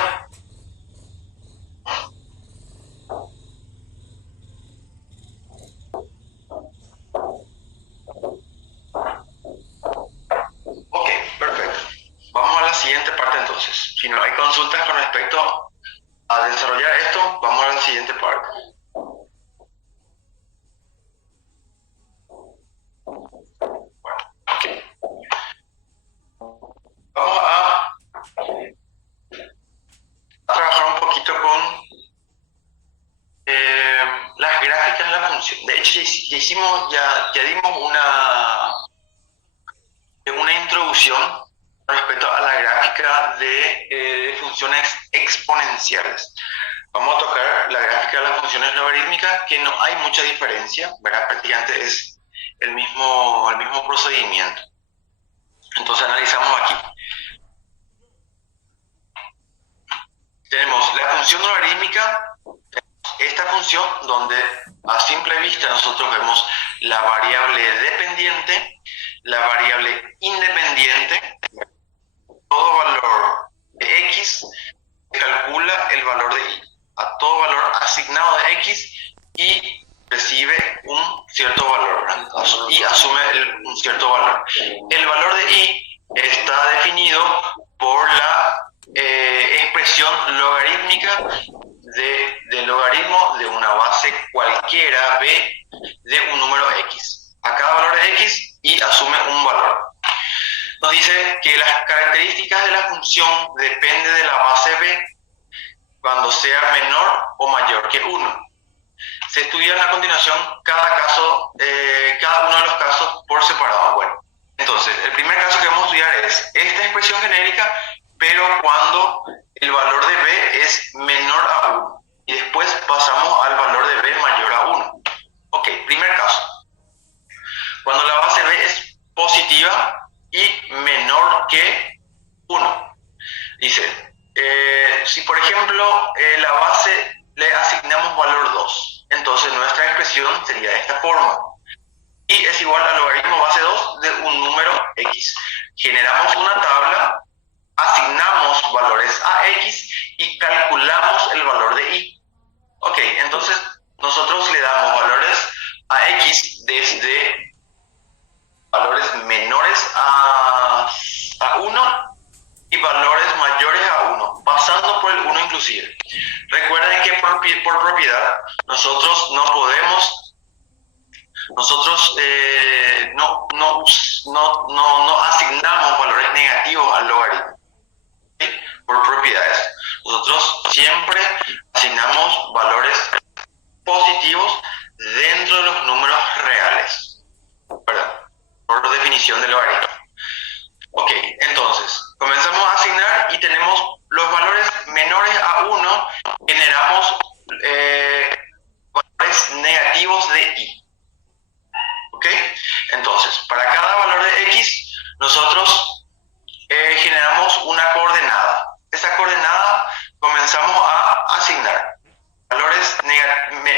Ok, perfecto. Vamos a la siguiente parte entonces. Si no hay consultas con respecto a desarrollar esto, vamos a la siguiente parte. Vamos a trabajar un poquito con las gráficas de la función. De hecho, ya dimos una introducción respecto a la gráfica de funciones exponenciales. Vamos a tocar la gráfica de las funciones logarítmicas, que no hay mucha diferencia, ¿verdad? Prácticamente es el mismo procedimiento. Entonces analizamos aquí. Tenemos la función logarítmica, esta función donde a simple vista nosotros vemos la variable dependiente, la variable independiente. Todo valor de x se calcula el valor de y. A todo valor asignado de x y recibe un cierto valor, ¿verdad? Y asume un cierto valor. El valor de y está definido por la expresión logarítmica del logaritmo de una base cualquiera b de un número x. A cada valor de x y asume un valor. Nos dice que las características de la función dependen de la base b cuando sea menor o mayor que 1. Se estudian a continuación cada uno de los casos por separado. Bueno, entonces, el primer caso que vamos a estudiar es esta expresión genérica, pero cuando el valor de b es menor a 1. Y después pasamos al valor de b mayor a 1. Ok, primer caso. Cuando la base b es positiva y menor que 1. Dice, si por ejemplo la base le asignamos valor 2, entonces nuestra expresión sería de esta forma. Y es igual al logaritmo base 2 de un número x. Generamos una tabla, asignamos valores a x y calculamos el valor de y. Ok, entonces nosotros le damos valores a x desde valores menores a 1 y valores mayores a 1, pasando por el 1 inclusive. Recuerden que por propiedad nosotros no podemos, no asignamos valores negativos al logaritmo, ¿sí? Por propiedades. Nosotros siempre asignamos valores positivos dentro de los números reales, ¿verdad? Por definición del logaritmo. Ok, entonces, comenzamos a asignar y tenemos los valores menores a 1, generamos valores negativos de y. Ok, entonces, para cada valor de x, nosotros generamos una coordenada. Esa coordenada comenzamos a asignar valores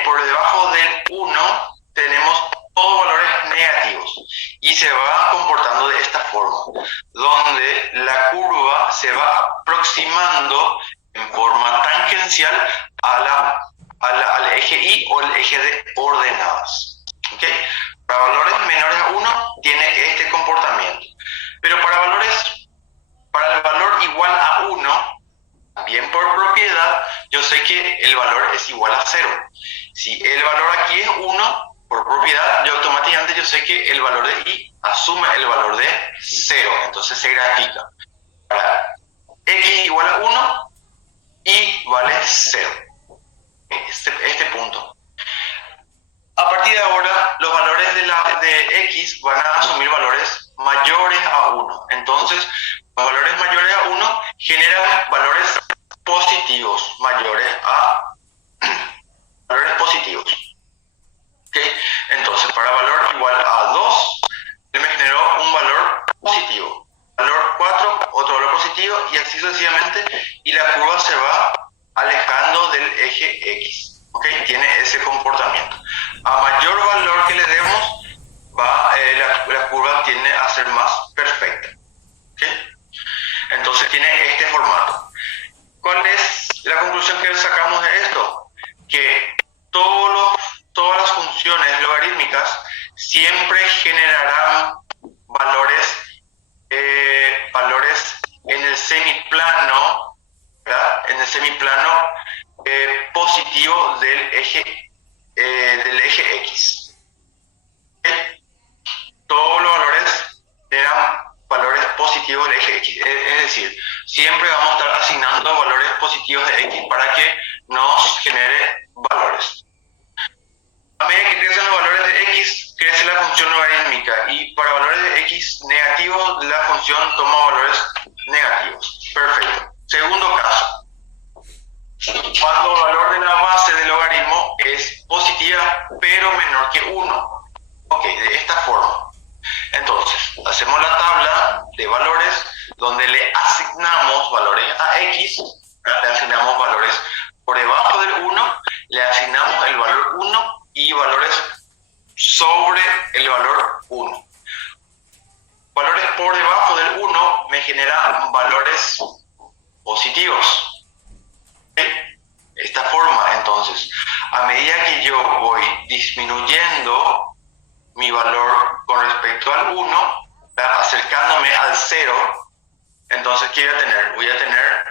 por debajo del 1, tenemos todos valores negativos y se va comportando de esta forma, donde la curva se va aproximando en forma tangencial al eje y o el eje de ordenadas. ¿Okay? Para valores menores a 1 tiene este comportamiento, pero para el valor igual a 1, también por propiedad, yo sé que el valor es igual a 0. Si el valor aquí es 1, por propiedad, yo automáticamente yo sé que el valor de y asume el valor de 0, entonces se grafica. Para x igual a 1, y vale 0. Este punto. A partir de ahora, los valores de x van a asumir valores mayores a 1. Entonces, los valores mayores a 1 generan valores positivos mayores a valores positivos. ¿Okay? Entonces, para valor igual a 2, él me generó un valor positivo. Valor 4, otro valor positivo, y así sucesivamente, y la curva se va alejando del eje X. ¿Okay? Tiene ese comportamiento. A mayor valor que le demos, la curva tiende a ser más perfecta. ¿Okay? Entonces tiene este formato. ¿Cuál es la conclusión que sacamos de esto? Que todas las funciones logarítmicas siempre generarán valores en el semiplano, ¿verdad? En el semiplano positivo del eje X. ¿Okay? Todos los valores generan valores positivos del eje X. Es decir, siempre vamos a estar asignando valores positivos de X para que nos genere valores. A medida que crecen los valores de X, crece la función logarítmica, y para valores de X negativos, la función toma valores negativos. Perfecto. Segundo caso. Cuando el valor de la base del logaritmo es positiva, pero menor que 1. Ok, de esta forma. Entonces, hacemos la tabla de valores donde le asignamos valores a X, le asignamos valores por debajo del 1, le asignamos el valor 1 y valores sobre el valor 1. Valores por debajo del 1 me generan valores positivos. Esta forma, entonces, a medida que yo voy disminuyendo mi valor con respecto al 1, acercándome al 0, entonces, ¿qué voy a tener? Voy a tener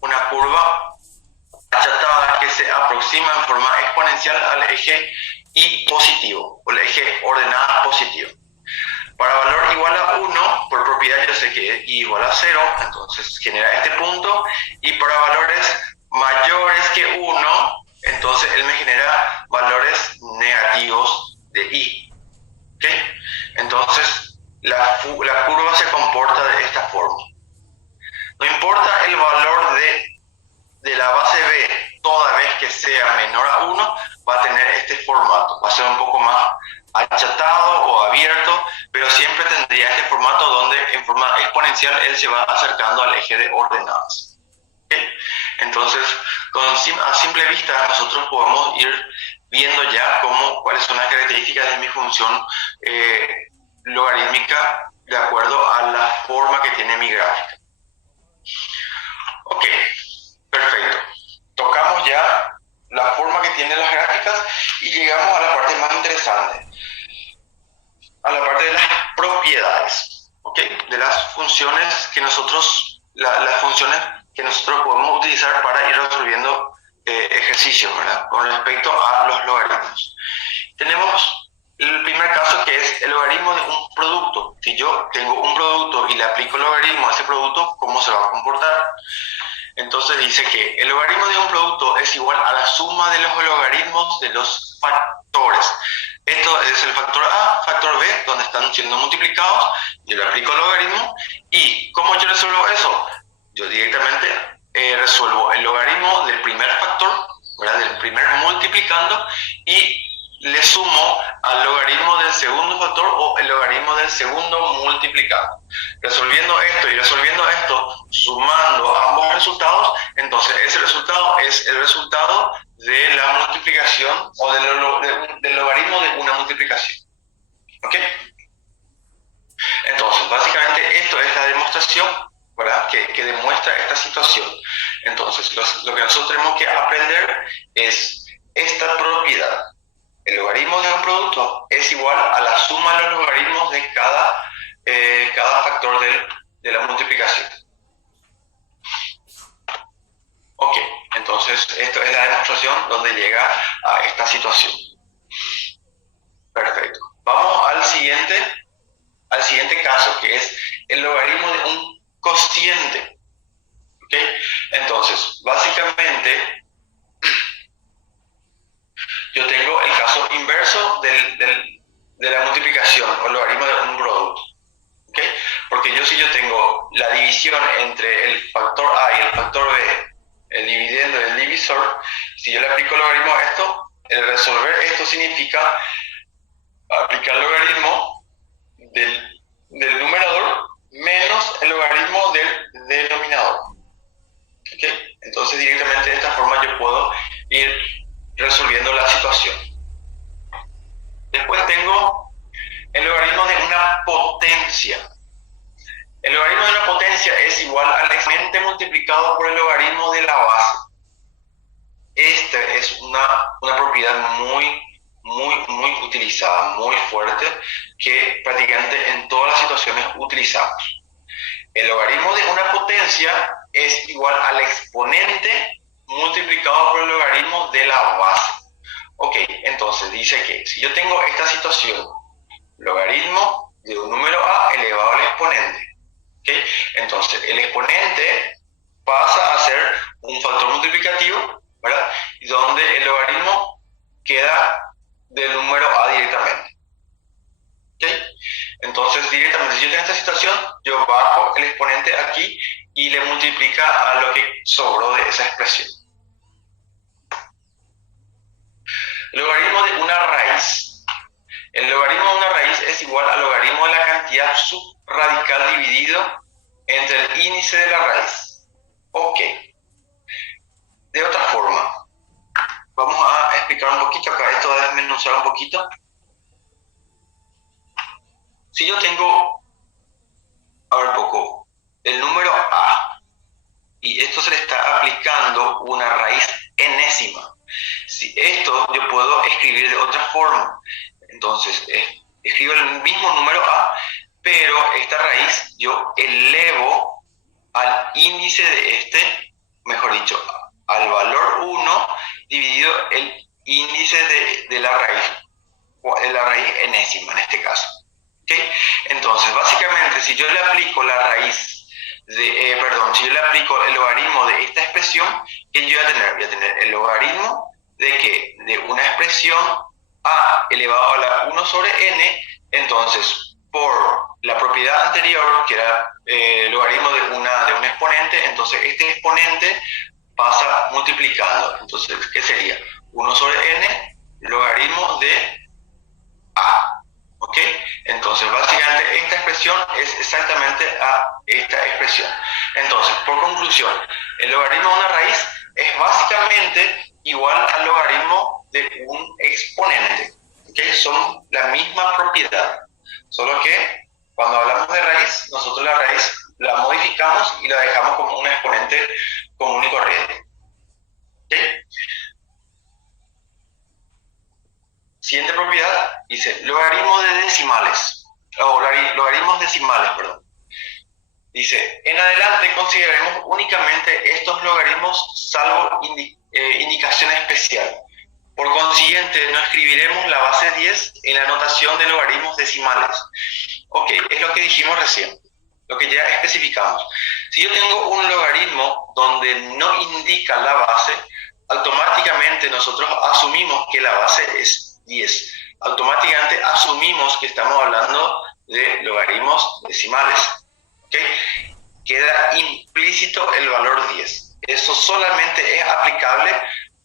una curva achatada que se aproxima en forma exponencial al eje y positivo, o el eje ordenada positivo. Para valor igual a 1, por propiedad yo sé que y igual a 0, entonces genera este punto, y para valores mayores que 1, entonces él me genera valores negativos de y. ¿Okay? Entonces la curva se comporta de esta forma. No importa el valor de la base B, toda vez que sea menor a 1, va a tener este formato. Va a ser un poco más achatado o abierto, pero siempre tendría este formato donde en forma exponencial él se va acercando al eje de ordenadas. ¿Okay? Entonces, a simple vista nosotros podemos ir viendo ya cuáles son las características de mi función logarítmica de acuerdo a la forma que tiene mi gráfica. Ok, perfecto. Tocamos ya la forma que tienen las gráficas y llegamos a la parte más interesante, a la parte de las propiedades, ¿ok? De las funciones que nosotros, las funciones que nosotros podemos utilizar para ir resolviendo ejercicios, ¿verdad? Con respecto a los logaritmos. Tenemos el primer caso, que es el logaritmo de un producto. Si yo tengo un producto y le aplico el logaritmo a ese producto, ¿cómo se va a comportar? Entonces dice que el logaritmo de un producto es igual a la suma de los logaritmos de los factores. Esto es el factor A, factor B, donde están siendo multiplicados. Yo le aplico el logaritmo. ¿Y cómo yo resuelvo eso? Yo directamente resuelvo el logaritmo del primer factor, ¿verdad? Del primer multiplicando, y le sumo al logaritmo del segundo factor o el logaritmo del segundo multiplicando. Resolviendo esto y resolviendo esto, sumando ambos resultados, entonces ese resultado es el resultado de la multiplicación o del logaritmo de una multiplicación. ¿Ok? Entonces, básicamente esto es la demostración, ¿verdad? Que demuestra esta situación. Entonces, lo que nosotros tenemos que aprender es esta propiedad. El logaritmo de un producto es igual a la suma de los logaritmos de cada factor de la multiplicación. Ok, entonces esto es la demostración donde llega a esta situación. cociente. ¿Ok? Entonces, básicamente, yo tengo el caso inverso de la multiplicación o logaritmo de un producto. ¿Ok? Porque si yo tengo la división entre el factor A y el factor B, el dividendo y el divisor, si yo le aplico el logaritmo a esto, el resolver esto significa aplicar el logaritmo del numerador menos el logaritmo del denominador. ¿Ok? Entonces directamente de esta forma yo puedo ir resolviendo la situación. Después tengo el logaritmo de una potencia. El logaritmo de una potencia es igual al exponente multiplicado por el logaritmo de la base. Esta es una propiedad muy utilizada, muy fuerte, que prácticamente en todas las situaciones utilizamos. El logaritmo de una potencia es igual al exponente multiplicado por el logaritmo de la base. Ok, entonces dice que si yo tengo esta situación, logaritmo de un número a elevado al exponente, ¿okay? Entonces el exponente pasa a ser un factor multiplicativo, ¿verdad? Y donde el logaritmo queda del número a directamente. ¿Okay? Entonces directamente, si yo tengo esta situación, yo bajo el exponente aquí y le multiplica a lo que sobró de esa expresión. Logaritmo de una raíz. El logaritmo de una raíz es igual al logaritmo de la cantidad subradical dividido entre el índice de la raíz. Ok. De otra forma, vamos a explicar un poquito acá, esto va a desmenuzar un poquito. Si yo tengo, a ver un poco, el número a, y esto se le está aplicando una raíz enésima. Si esto yo puedo escribir de otra forma. Entonces, escribo el mismo número a, pero esta raíz yo elevo al índice de este, mejor dicho, al valor 1 dividido el índice de la raíz enésima en este caso. ¿Okay? Entonces, básicamente, si yo le aplico la raíz si yo le aplico el logaritmo de esta expresión, ¿qué yo voy a tener? Voy a tener el logaritmo de que de una expresión a elevado a la 1 sobre n, entonces por la propiedad anterior, que era el logaritmo de un exponente, entonces este exponente pasa multiplicando. Entonces, ¿qué sería? 1 sobre n, logaritmo de a. ¿Ok? Entonces, básicamente, esta expresión es exactamente a esta expresión. Entonces, por conclusión, el logaritmo de una raíz es básicamente igual al logaritmo de un exponente. ¿Ok? Son la misma propiedad. Solo que cuando hablamos de raíz, nosotros la raíz la modificamos y la dejamos como un exponente común y corriente. ¿Ok? Siguiente propiedad dice logaritmo de decimales, o logaritmos decimales, perdón. Dice, en adelante consideraremos únicamente estos logaritmos salvo indicación especial. Por consiguiente, no escribiremos la base 10 en la notación de logaritmos decimales. Ok, es lo que dijimos recién, lo que ya especificamos. Si yo tengo un logaritmo donde no indica la base, automáticamente nosotros asumimos que la base es 10. Automáticamente asumimos que estamos hablando de logaritmos decimales. ¿Okay? Queda implícito el valor 10. Eso solamente es aplicable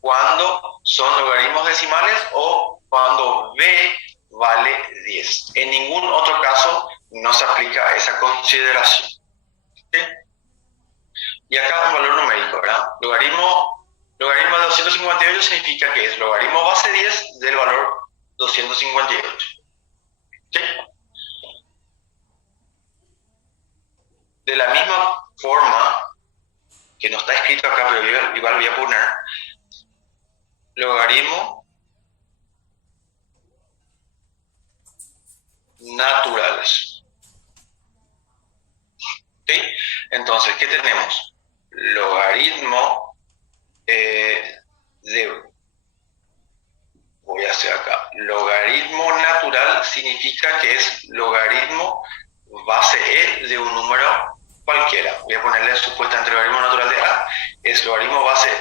cuando son logaritmos decimales o cuando b vale 10. En ningún otro caso no se aplica esa consideración. ¿Okay? Y acá un valor numérico, ¿verdad? Logaritmo de 258 significa que es logaritmo base 10 del valor 258. ¿Sí? De la misma forma, que no está escrito acá, pero igual voy a poner, logaritmo naturales. ¿Sí? Entonces, ¿qué tenemos? Logaritmo voy a hacer acá, logaritmo natural significa que es logaritmo base e de un número cualquiera. voy a ponerle supuestamente logaritmo natural de A, es logaritmo base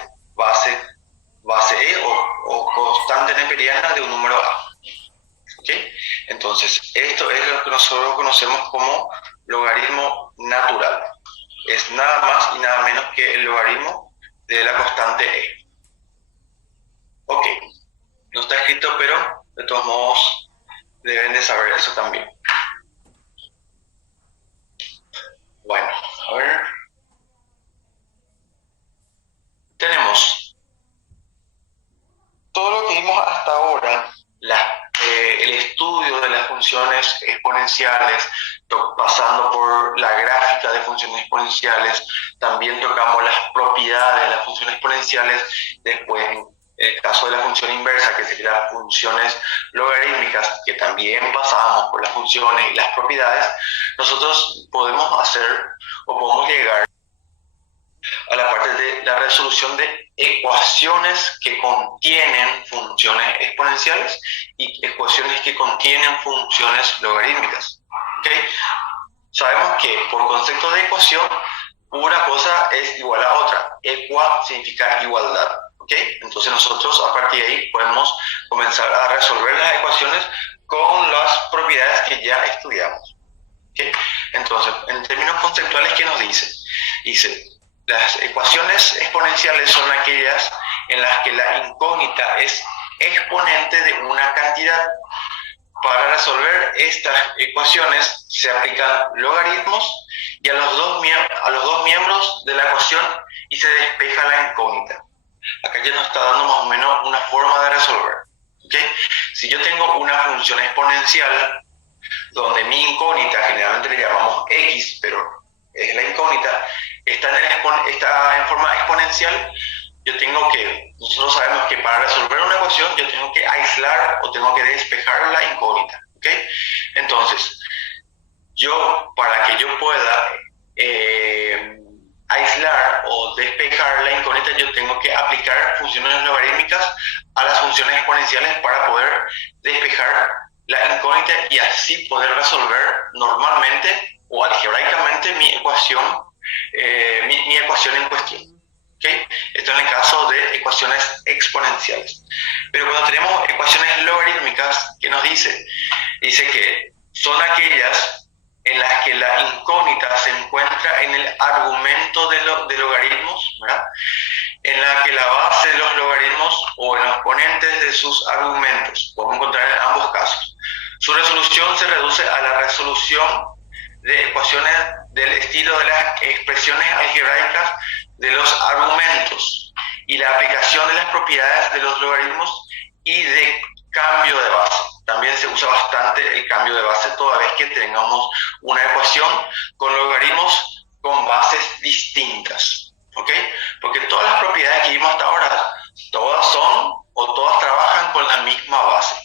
E o constante neperiana de un número A. ¿Okay? Entonces, esto es lo que nosotros conocemos como logaritmo natural. Es nada más y nada menos que el logaritmo de la constante E. Ok, no está escrito, pero de todos modos deben de saber eso también. Bueno, a ver. Tenemos todo lo que vimos hasta ahora, el estudio de las funciones exponenciales, pasando por la gráfica de funciones exponenciales, también tocamos las propiedades de las funciones exponenciales, después en el caso de la función inversa, que serían las funciones logarítmicas, que también pasamos por las funciones y las propiedades, nosotros podemos hacer o podemos llegar a la parte de la resolución de ecuaciones que contienen funciones exponenciales y ecuaciones que contienen funciones logarítmicas. ¿Okay? Sabemos que por concepto de ecuación, una cosa es igual a otra. Equa significa igualdad. ¿Okay? Entonces nosotros a partir de ahí podemos comenzar a resolver las ecuaciones con las propiedades que ya estudiamos. ¿Okay? Entonces, en términos conceptuales, ¿qué nos dice? Dice, las ecuaciones exponenciales son aquellas en las que la incógnita es exponente de una cantidad. Para resolver estas ecuaciones se aplican logaritmos y a los dos miembros de la ecuación y se despeja la incógnita. Acá ya nos está dando más o menos una forma de resolver. ¿Okay? Si yo tengo una función exponencial donde mi incógnita, generalmente le llamamos x, pero es la incógnita, está en forma exponencial, nosotros sabemos que para resolver una ecuación yo tengo que aislar o tengo que despejar la incógnita. ¿Okay? Entonces, para que yo pueda aislar o despejar la incógnita, yo tengo que aplicar funciones logarítmicas a las funciones exponenciales para poder despejar la incógnita y así poder resolver normalmente o algebraicamente mi ecuación en cuestión. ¿Okay? Esto en el caso de ecuaciones exponenciales. Pero cuando tenemos ecuaciones logarítmicas, ¿qué nos dice? Dice que son aquellas en las que la incógnita se encuentra en el argumento de logaritmos, ¿verdad? En la que la base de los logaritmos o en los exponentes de sus argumentos, podemos encontrar en ambos casos. Su resolución se reduce a la resolución de ecuaciones del estilo de las expresiones algebraicas de los argumentos y la aplicación de las propiedades de los logaritmos y de cambio de base. También se usa bastante el cambio de base toda vez que tengamos una ecuación con logaritmos con bases distintas. ¿Okay? Porque todas las propiedades que vimos hasta ahora, todas son o todas trabajan con la misma base.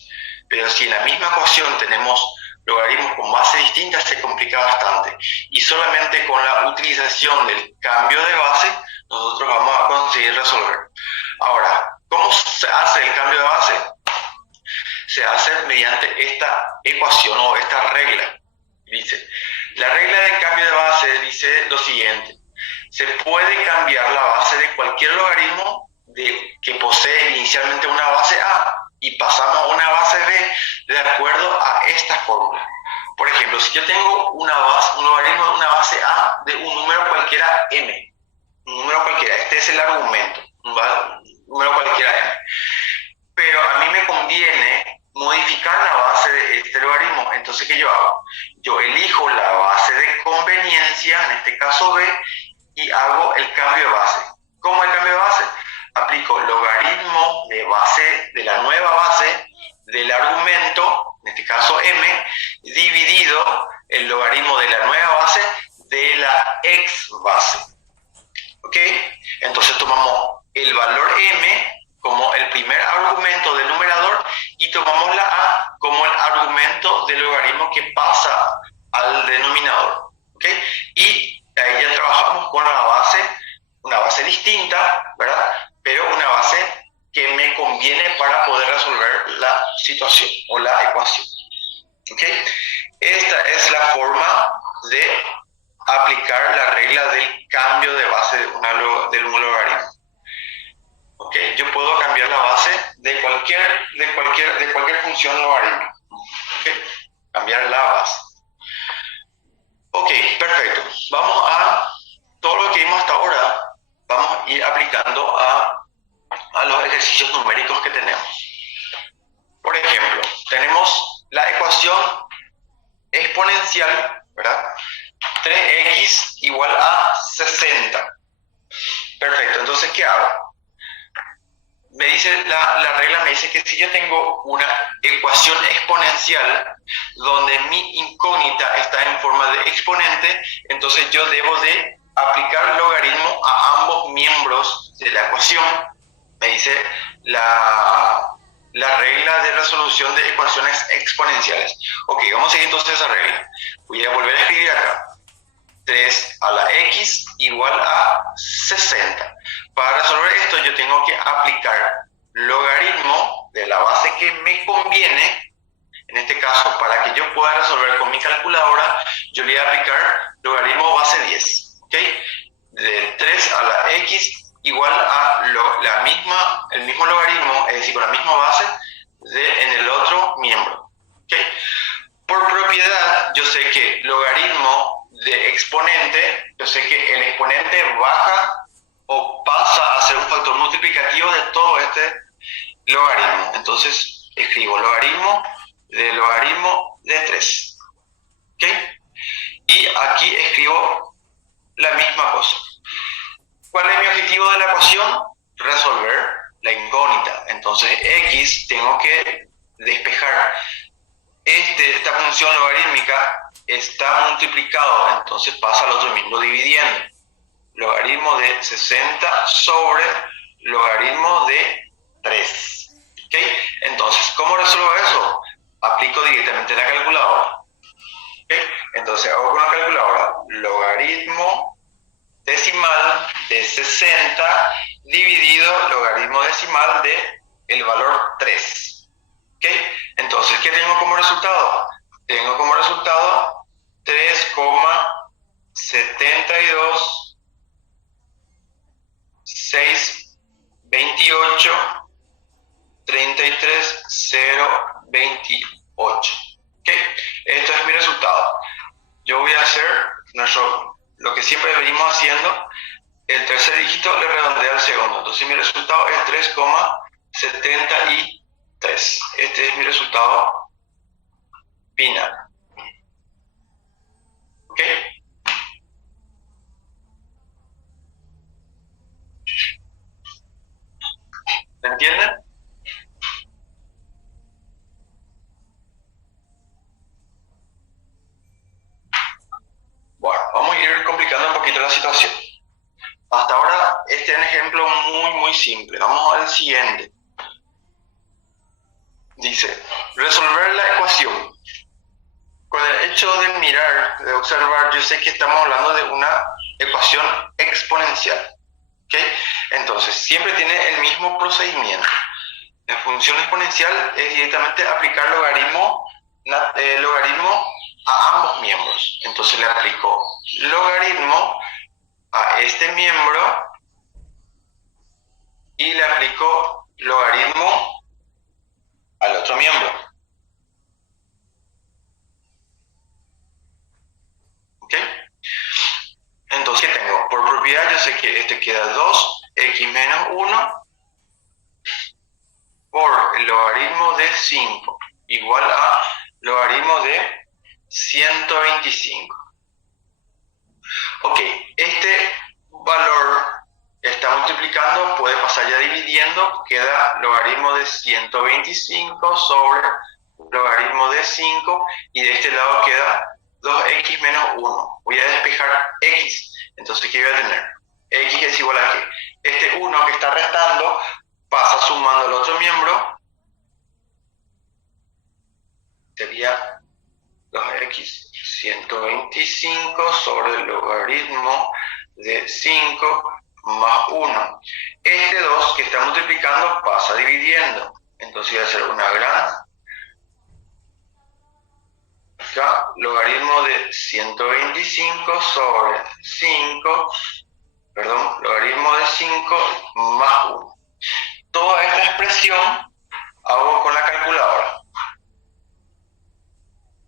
Pero si en la misma ecuación tenemos logaritmos con bases distintas, se complica bastante. Y solamente con la utilización del cambio de base, nosotros vamos a conseguir resolver. Ahora, ¿cómo se hace el cambio de base? Se hace mediante esta ecuación o esta regla. Dice, la regla de cambio de base dice lo siguiente: se puede cambiar la base de cualquier logaritmo que posee inicialmente una base A y pasamos a una base B de acuerdo a esta fórmula. Por ejemplo, si yo tengo un logaritmo de una base A de un número cualquiera m, un número cualquiera, este es el argumento, un número cualquiera m, pero a mí me conviene modificar la base de este logaritmo. Entonces, ¿qué yo hago? Yo elijo la base de conveniencia, en este caso B, y hago el cambio de base. ¿Cómo el cambio de base? Aplico logaritmo de la nueva base del argumento, en este caso m, dividido el logaritmo de la nueva base de la ex base. ¿Ok? Entonces tomamos el valor m como el primer argumento del numerador y tomamos la a como el argumento del logaritmo que pasa al denominador. ¿Ok? Y ahí ya trabajamos con una base distinta, ¿verdad? Pero una base que me conviene para poder resolver la situación o la ecuación. ¿Ok? Esta es la forma de aplicar la regla el cambio de base de de un logaritmo. ¿Ok? Yo puedo cambiar la base de cualquier función logarítmica. ¿Ok? Cambiar la base. Ok, perfecto. Vamos a todo lo que vimos hasta ahora. Vamos a ir aplicando a los ejercicios numéricos que tenemos. Por ejemplo, tenemos la ecuación exponencial, ¿verdad? 3x igual a 60. Perfecto, entonces, ¿qué hago? Me dice la regla me dice que si yo tengo una ecuación exponencial donde mi incógnita está en forma de exponente, entonces yo debo de aplicar logaritmo a ambos miembros de la ecuación. Me dice la regla de resolución de ecuaciones exponenciales. Ok, vamos a seguir entonces esa regla. Voy a volver a escribir acá. 3 a la x igual a 60. Para resolver esto yo tengo que aplicar logaritmo de la base que me conviene. En este caso, para que yo pueda resolver con mi calculadora, yo le voy a aplicar logaritmo base 10. ¿Ok? De 3 a la x igual a el mismo logaritmo, es decir, con la misma base en el otro miembro. ¿Ok? Por propiedad, yo sé que logaritmo de exponente, yo sé que el exponente baja o pasa a ser un factor multiplicativo de todo este logaritmo. Entonces escribo logaritmo de 3. ¿Ok? Y aquí escribo la misma cosa. ¿Cuál es mi objetivo de la ecuación? Resolver la incógnita. Entonces x tengo que despejar. Esta función logarítmica está multiplicado, entonces pasa al otro miembro dividiendo. Logaritmo de 60 sobre logaritmo de 3. ¿Ok? Entonces, ¿cómo resuelvo eso? Aplico directamente la calculadora. ¿Ok? Entonces hago con la calculadora logaritmo decimal de 60 dividido logaritmo decimal de el valor 3. ¿Ok? Entonces, ¿qué tengo como resultado? Tengo como resultado 3,72628,33028. ¿Ok? Esto es mi resultado. Yo voy a hacer lo que siempre venimos haciendo. El tercer dígito le redondea al segundo. Entonces mi resultado es 3,73. Este es mi resultado final. ¿Ok? ¿Se entienden? Bueno, vamos a ir complicando un poquito la situación. Hasta ahora este es un ejemplo muy simple. Vamos al siguiente. Dice, resolver la ecuación. Con el hecho de mirar, de observar, yo sé que estamos hablando de una ecuación exponencial. ¿Ok? Entonces, siempre tiene el mismo procedimiento. La función exponencial es directamente aplicar logaritmo a ambos miembros. Entonces le aplico logaritmo a este miembro y le aplico logaritmo al otro miembro. ¿Ok? Entonces, ¿qué tengo? Por propiedad yo sé que este queda 2x menos 1 por el logaritmo de 5 igual a logaritmo de 125. Ok, este valor está multiplicando, puede pasar ya dividiendo, queda logaritmo de 125 sobre logaritmo de 5 y de este lado queda 2x menos 1. Voy a despejar x, entonces ¿qué voy a tener? X es igual a ¿qué? Este 1 que está restando pasa sumando al otro miembro, sería 2x 125 sobre el logaritmo de 5 más 1. Este 2 que está multiplicando pasa dividiendo, entonces voy a hacer una gran acá, logaritmo de 125 sobre 5, perdón, logaritmo de 5 más 1. Toda esta expresión hago con la calculadora.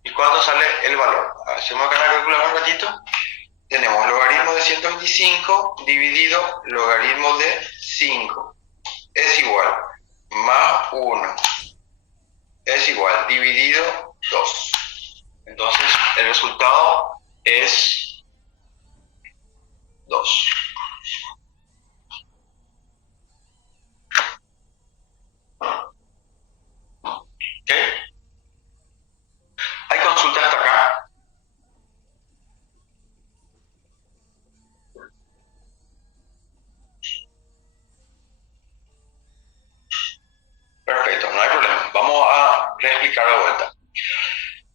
¿Y cuánto sale el valor? Hacemos acá la calculadora un ratito. Tenemos logaritmo de 125 dividido logaritmo de 5 es igual más 1 es igual dividido 2. Entonces el resultado es 2. ¿Ok? ¿Hay consultas hasta acá? Perfecto, no hay problema. Vamos a reexplicar de vuelta.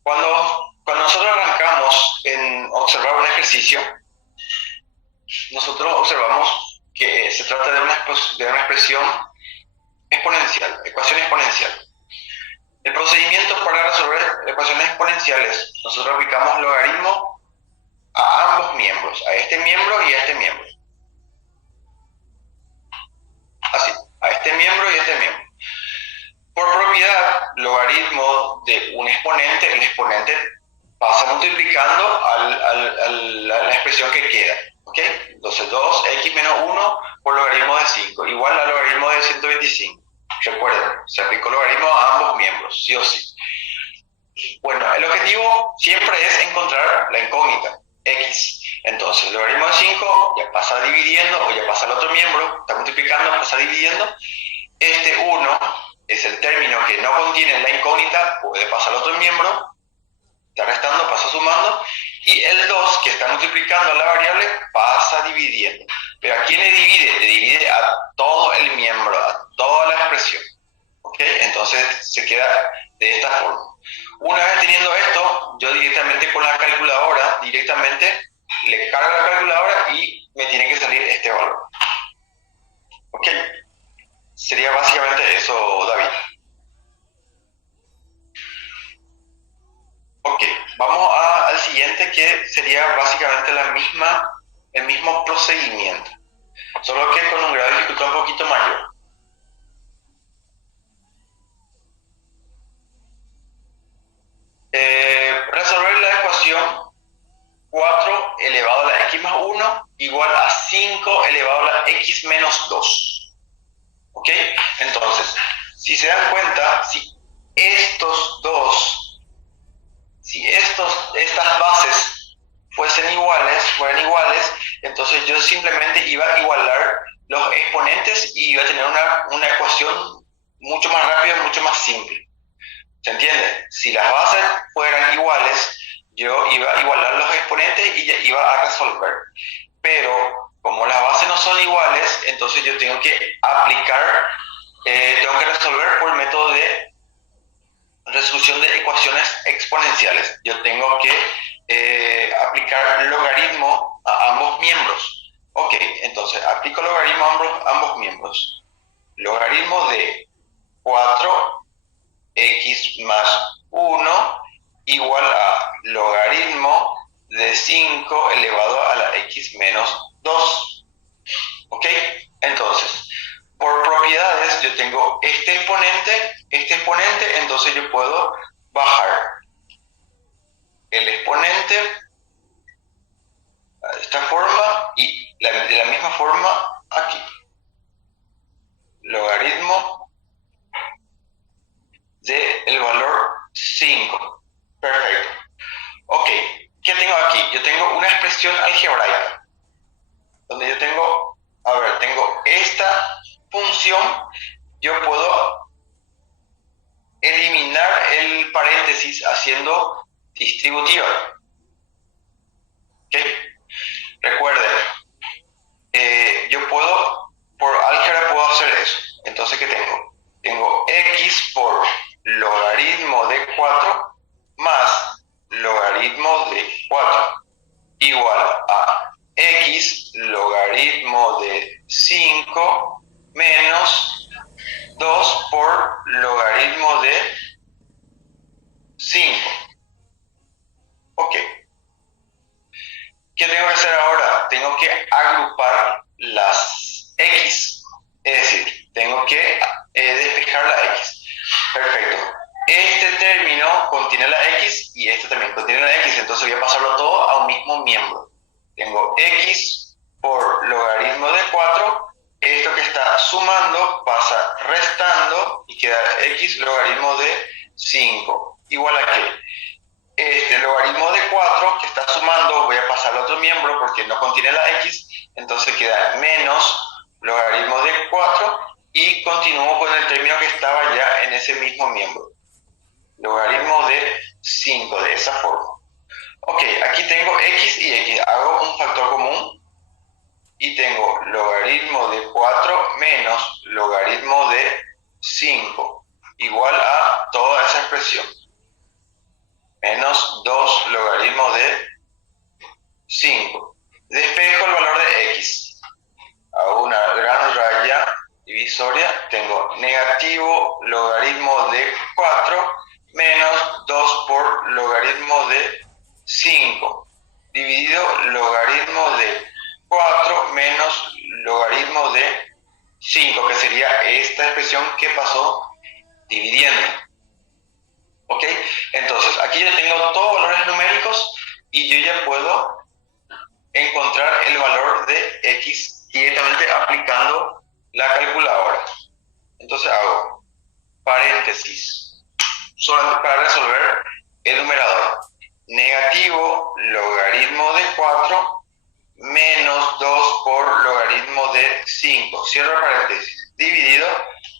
Cuando nosotros arrancamos en observar un ejercicio, nosotros observamos que se trata de una expresión exponencial, ecuación exponencial. El procedimiento para resolver ecuaciones exponenciales, nosotros aplicamos logaritmo a ambos miembros, a este miembro y a este miembro. Así, a este miembro y a este miembro. Por propiedad, logaritmo de un exponente, el exponente pasa multiplicando a la expresión que queda. ¿Ok? Entonces 2x menos 1 por logaritmo de 5, igual al logaritmo de 125. Recuerden, se aplicó logaritmo a ambos miembros, sí o sí. Bueno, el objetivo siempre es encontrar la incógnita, x. Entonces, el logaritmo de 5 ya pasa dividiendo, o ya pasa al otro miembro, está multiplicando, pasa dividiendo. Este 1 es el término que no contiene la incógnita, puede pasar al otro miembro, está restando, pasa sumando, y el 2, que está multiplicando a la variable, pasa dividiendo. Pero ¿a quién le divide? Le divide a todo el miembro, a toda la expresión. ¿Ok? Entonces se queda de esta forma. Una vez teniendo esto, yo directamente con la calculadora, directamente le cargo la calculadora y me tiene que salir este valor. ¿Ok? Sería básicamente eso, David. Ok, vamos al siguiente, que sería básicamente el mismo procedimiento, solo que con un grado de dificultad un poquito mayor. Resolver la ecuación 4 elevado a la x más 1 igual a 5 elevado a la x menos 2. ¿Ok? Entonces, si se dan cuenta, si estas bases fueran iguales, entonces yo simplemente iba a igualar los exponentes y iba a tener una ecuación mucho más rápida, mucho más simple. ¿Se entiende? Si las bases fueran iguales, yo iba a igualar los exponentes y ya iba a resolver. Pero como las bases no son iguales, entonces yo tengo que tengo que resolver por el método de resolución de ecuaciones exponenciales. Yo tengo que aplicar logaritmo a ambos miembros. Ok, entonces aplico logaritmo a ambos miembros. Logaritmo de 4x más 1 igual a logaritmo de 5 elevado a la x menos 2. ¿Ok? Entonces, por propiedades, yo tengo este exponente, entonces yo puedo bajar el exponente de esta forma y de la misma forma aquí. Logaritmo del valor 5. Perfecto. Ok, ¿qué tengo aquí? Yo tengo una expresión algebraica, donde yo tengo esta función, yo puedo eliminar el paréntesis haciendo distributiva. ¿Ok? Recuerden, por álgebra puedo hacer eso. Entonces, ¿qué tengo? Tengo x por logaritmo de 4 más logaritmo de 4 igual a x logaritmo de 5 menos 2 por logaritmo de 5. agrupar las X. Es decir, tengo que despejar la X. Perfecto. Este término contiene la X y este también contiene la X. Entonces voy a pasarlo todo a un mismo miembro. Tengo X por logaritmo de 4. Esto que está sumando pasa restando y queda X logaritmo de 5. Igual a qué. Este logaritmo de 4 que está sumando voy a pasar al otro miembro porque no contiene la X. Entonces queda menos logaritmo de 4 y continúo con el término que estaba ya en ese mismo miembro. Logaritmo de 5, de esa forma. Ok, aquí tengo X y X. Hago un factor común y tengo logaritmo de 4 menos logaritmo de 5 igual a toda esa expresión. Menos 2 logaritmo de 5. Despejo el valor de X. Hago una gran raya divisoria. Tengo negativo logaritmo de 4 menos 2 por logaritmo de 5. Dividido logaritmo de 4 menos logaritmo de 5, que sería esta expresión que pasó dividiendo. ¿Ok? Entonces, aquí yo tengo todos valores numéricos y yo ya puedo encontrar el valor de X directamente aplicando la calculadora. Entonces hago paréntesis, solamente para resolver el numerador. Negativo logaritmo de 4 menos 2 por logaritmo de 5. Cierro paréntesis. Dividido,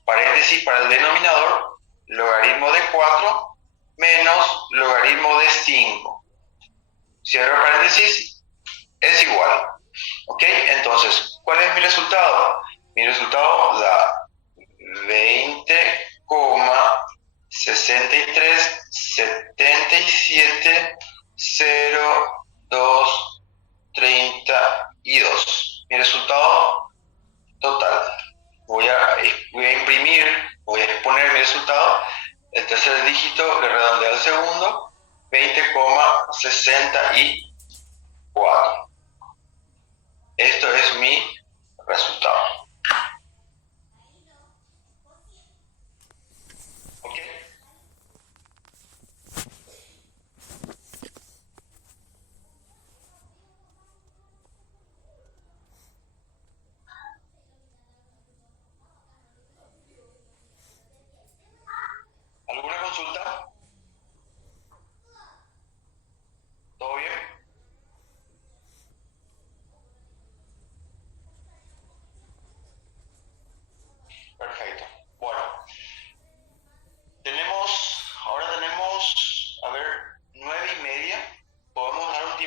paréntesis para el denominador, logaritmo de 4 menos logaritmo de 5. Cierro paréntesis, es igual. ¿Ok? Entonces, ¿cuál es mi resultado? Mi resultado da 20,63770232. Mi resultado total. Voy a imprimir, voy a exponer mi resultado. El tercer dígito le redondeo al segundo, 20,63.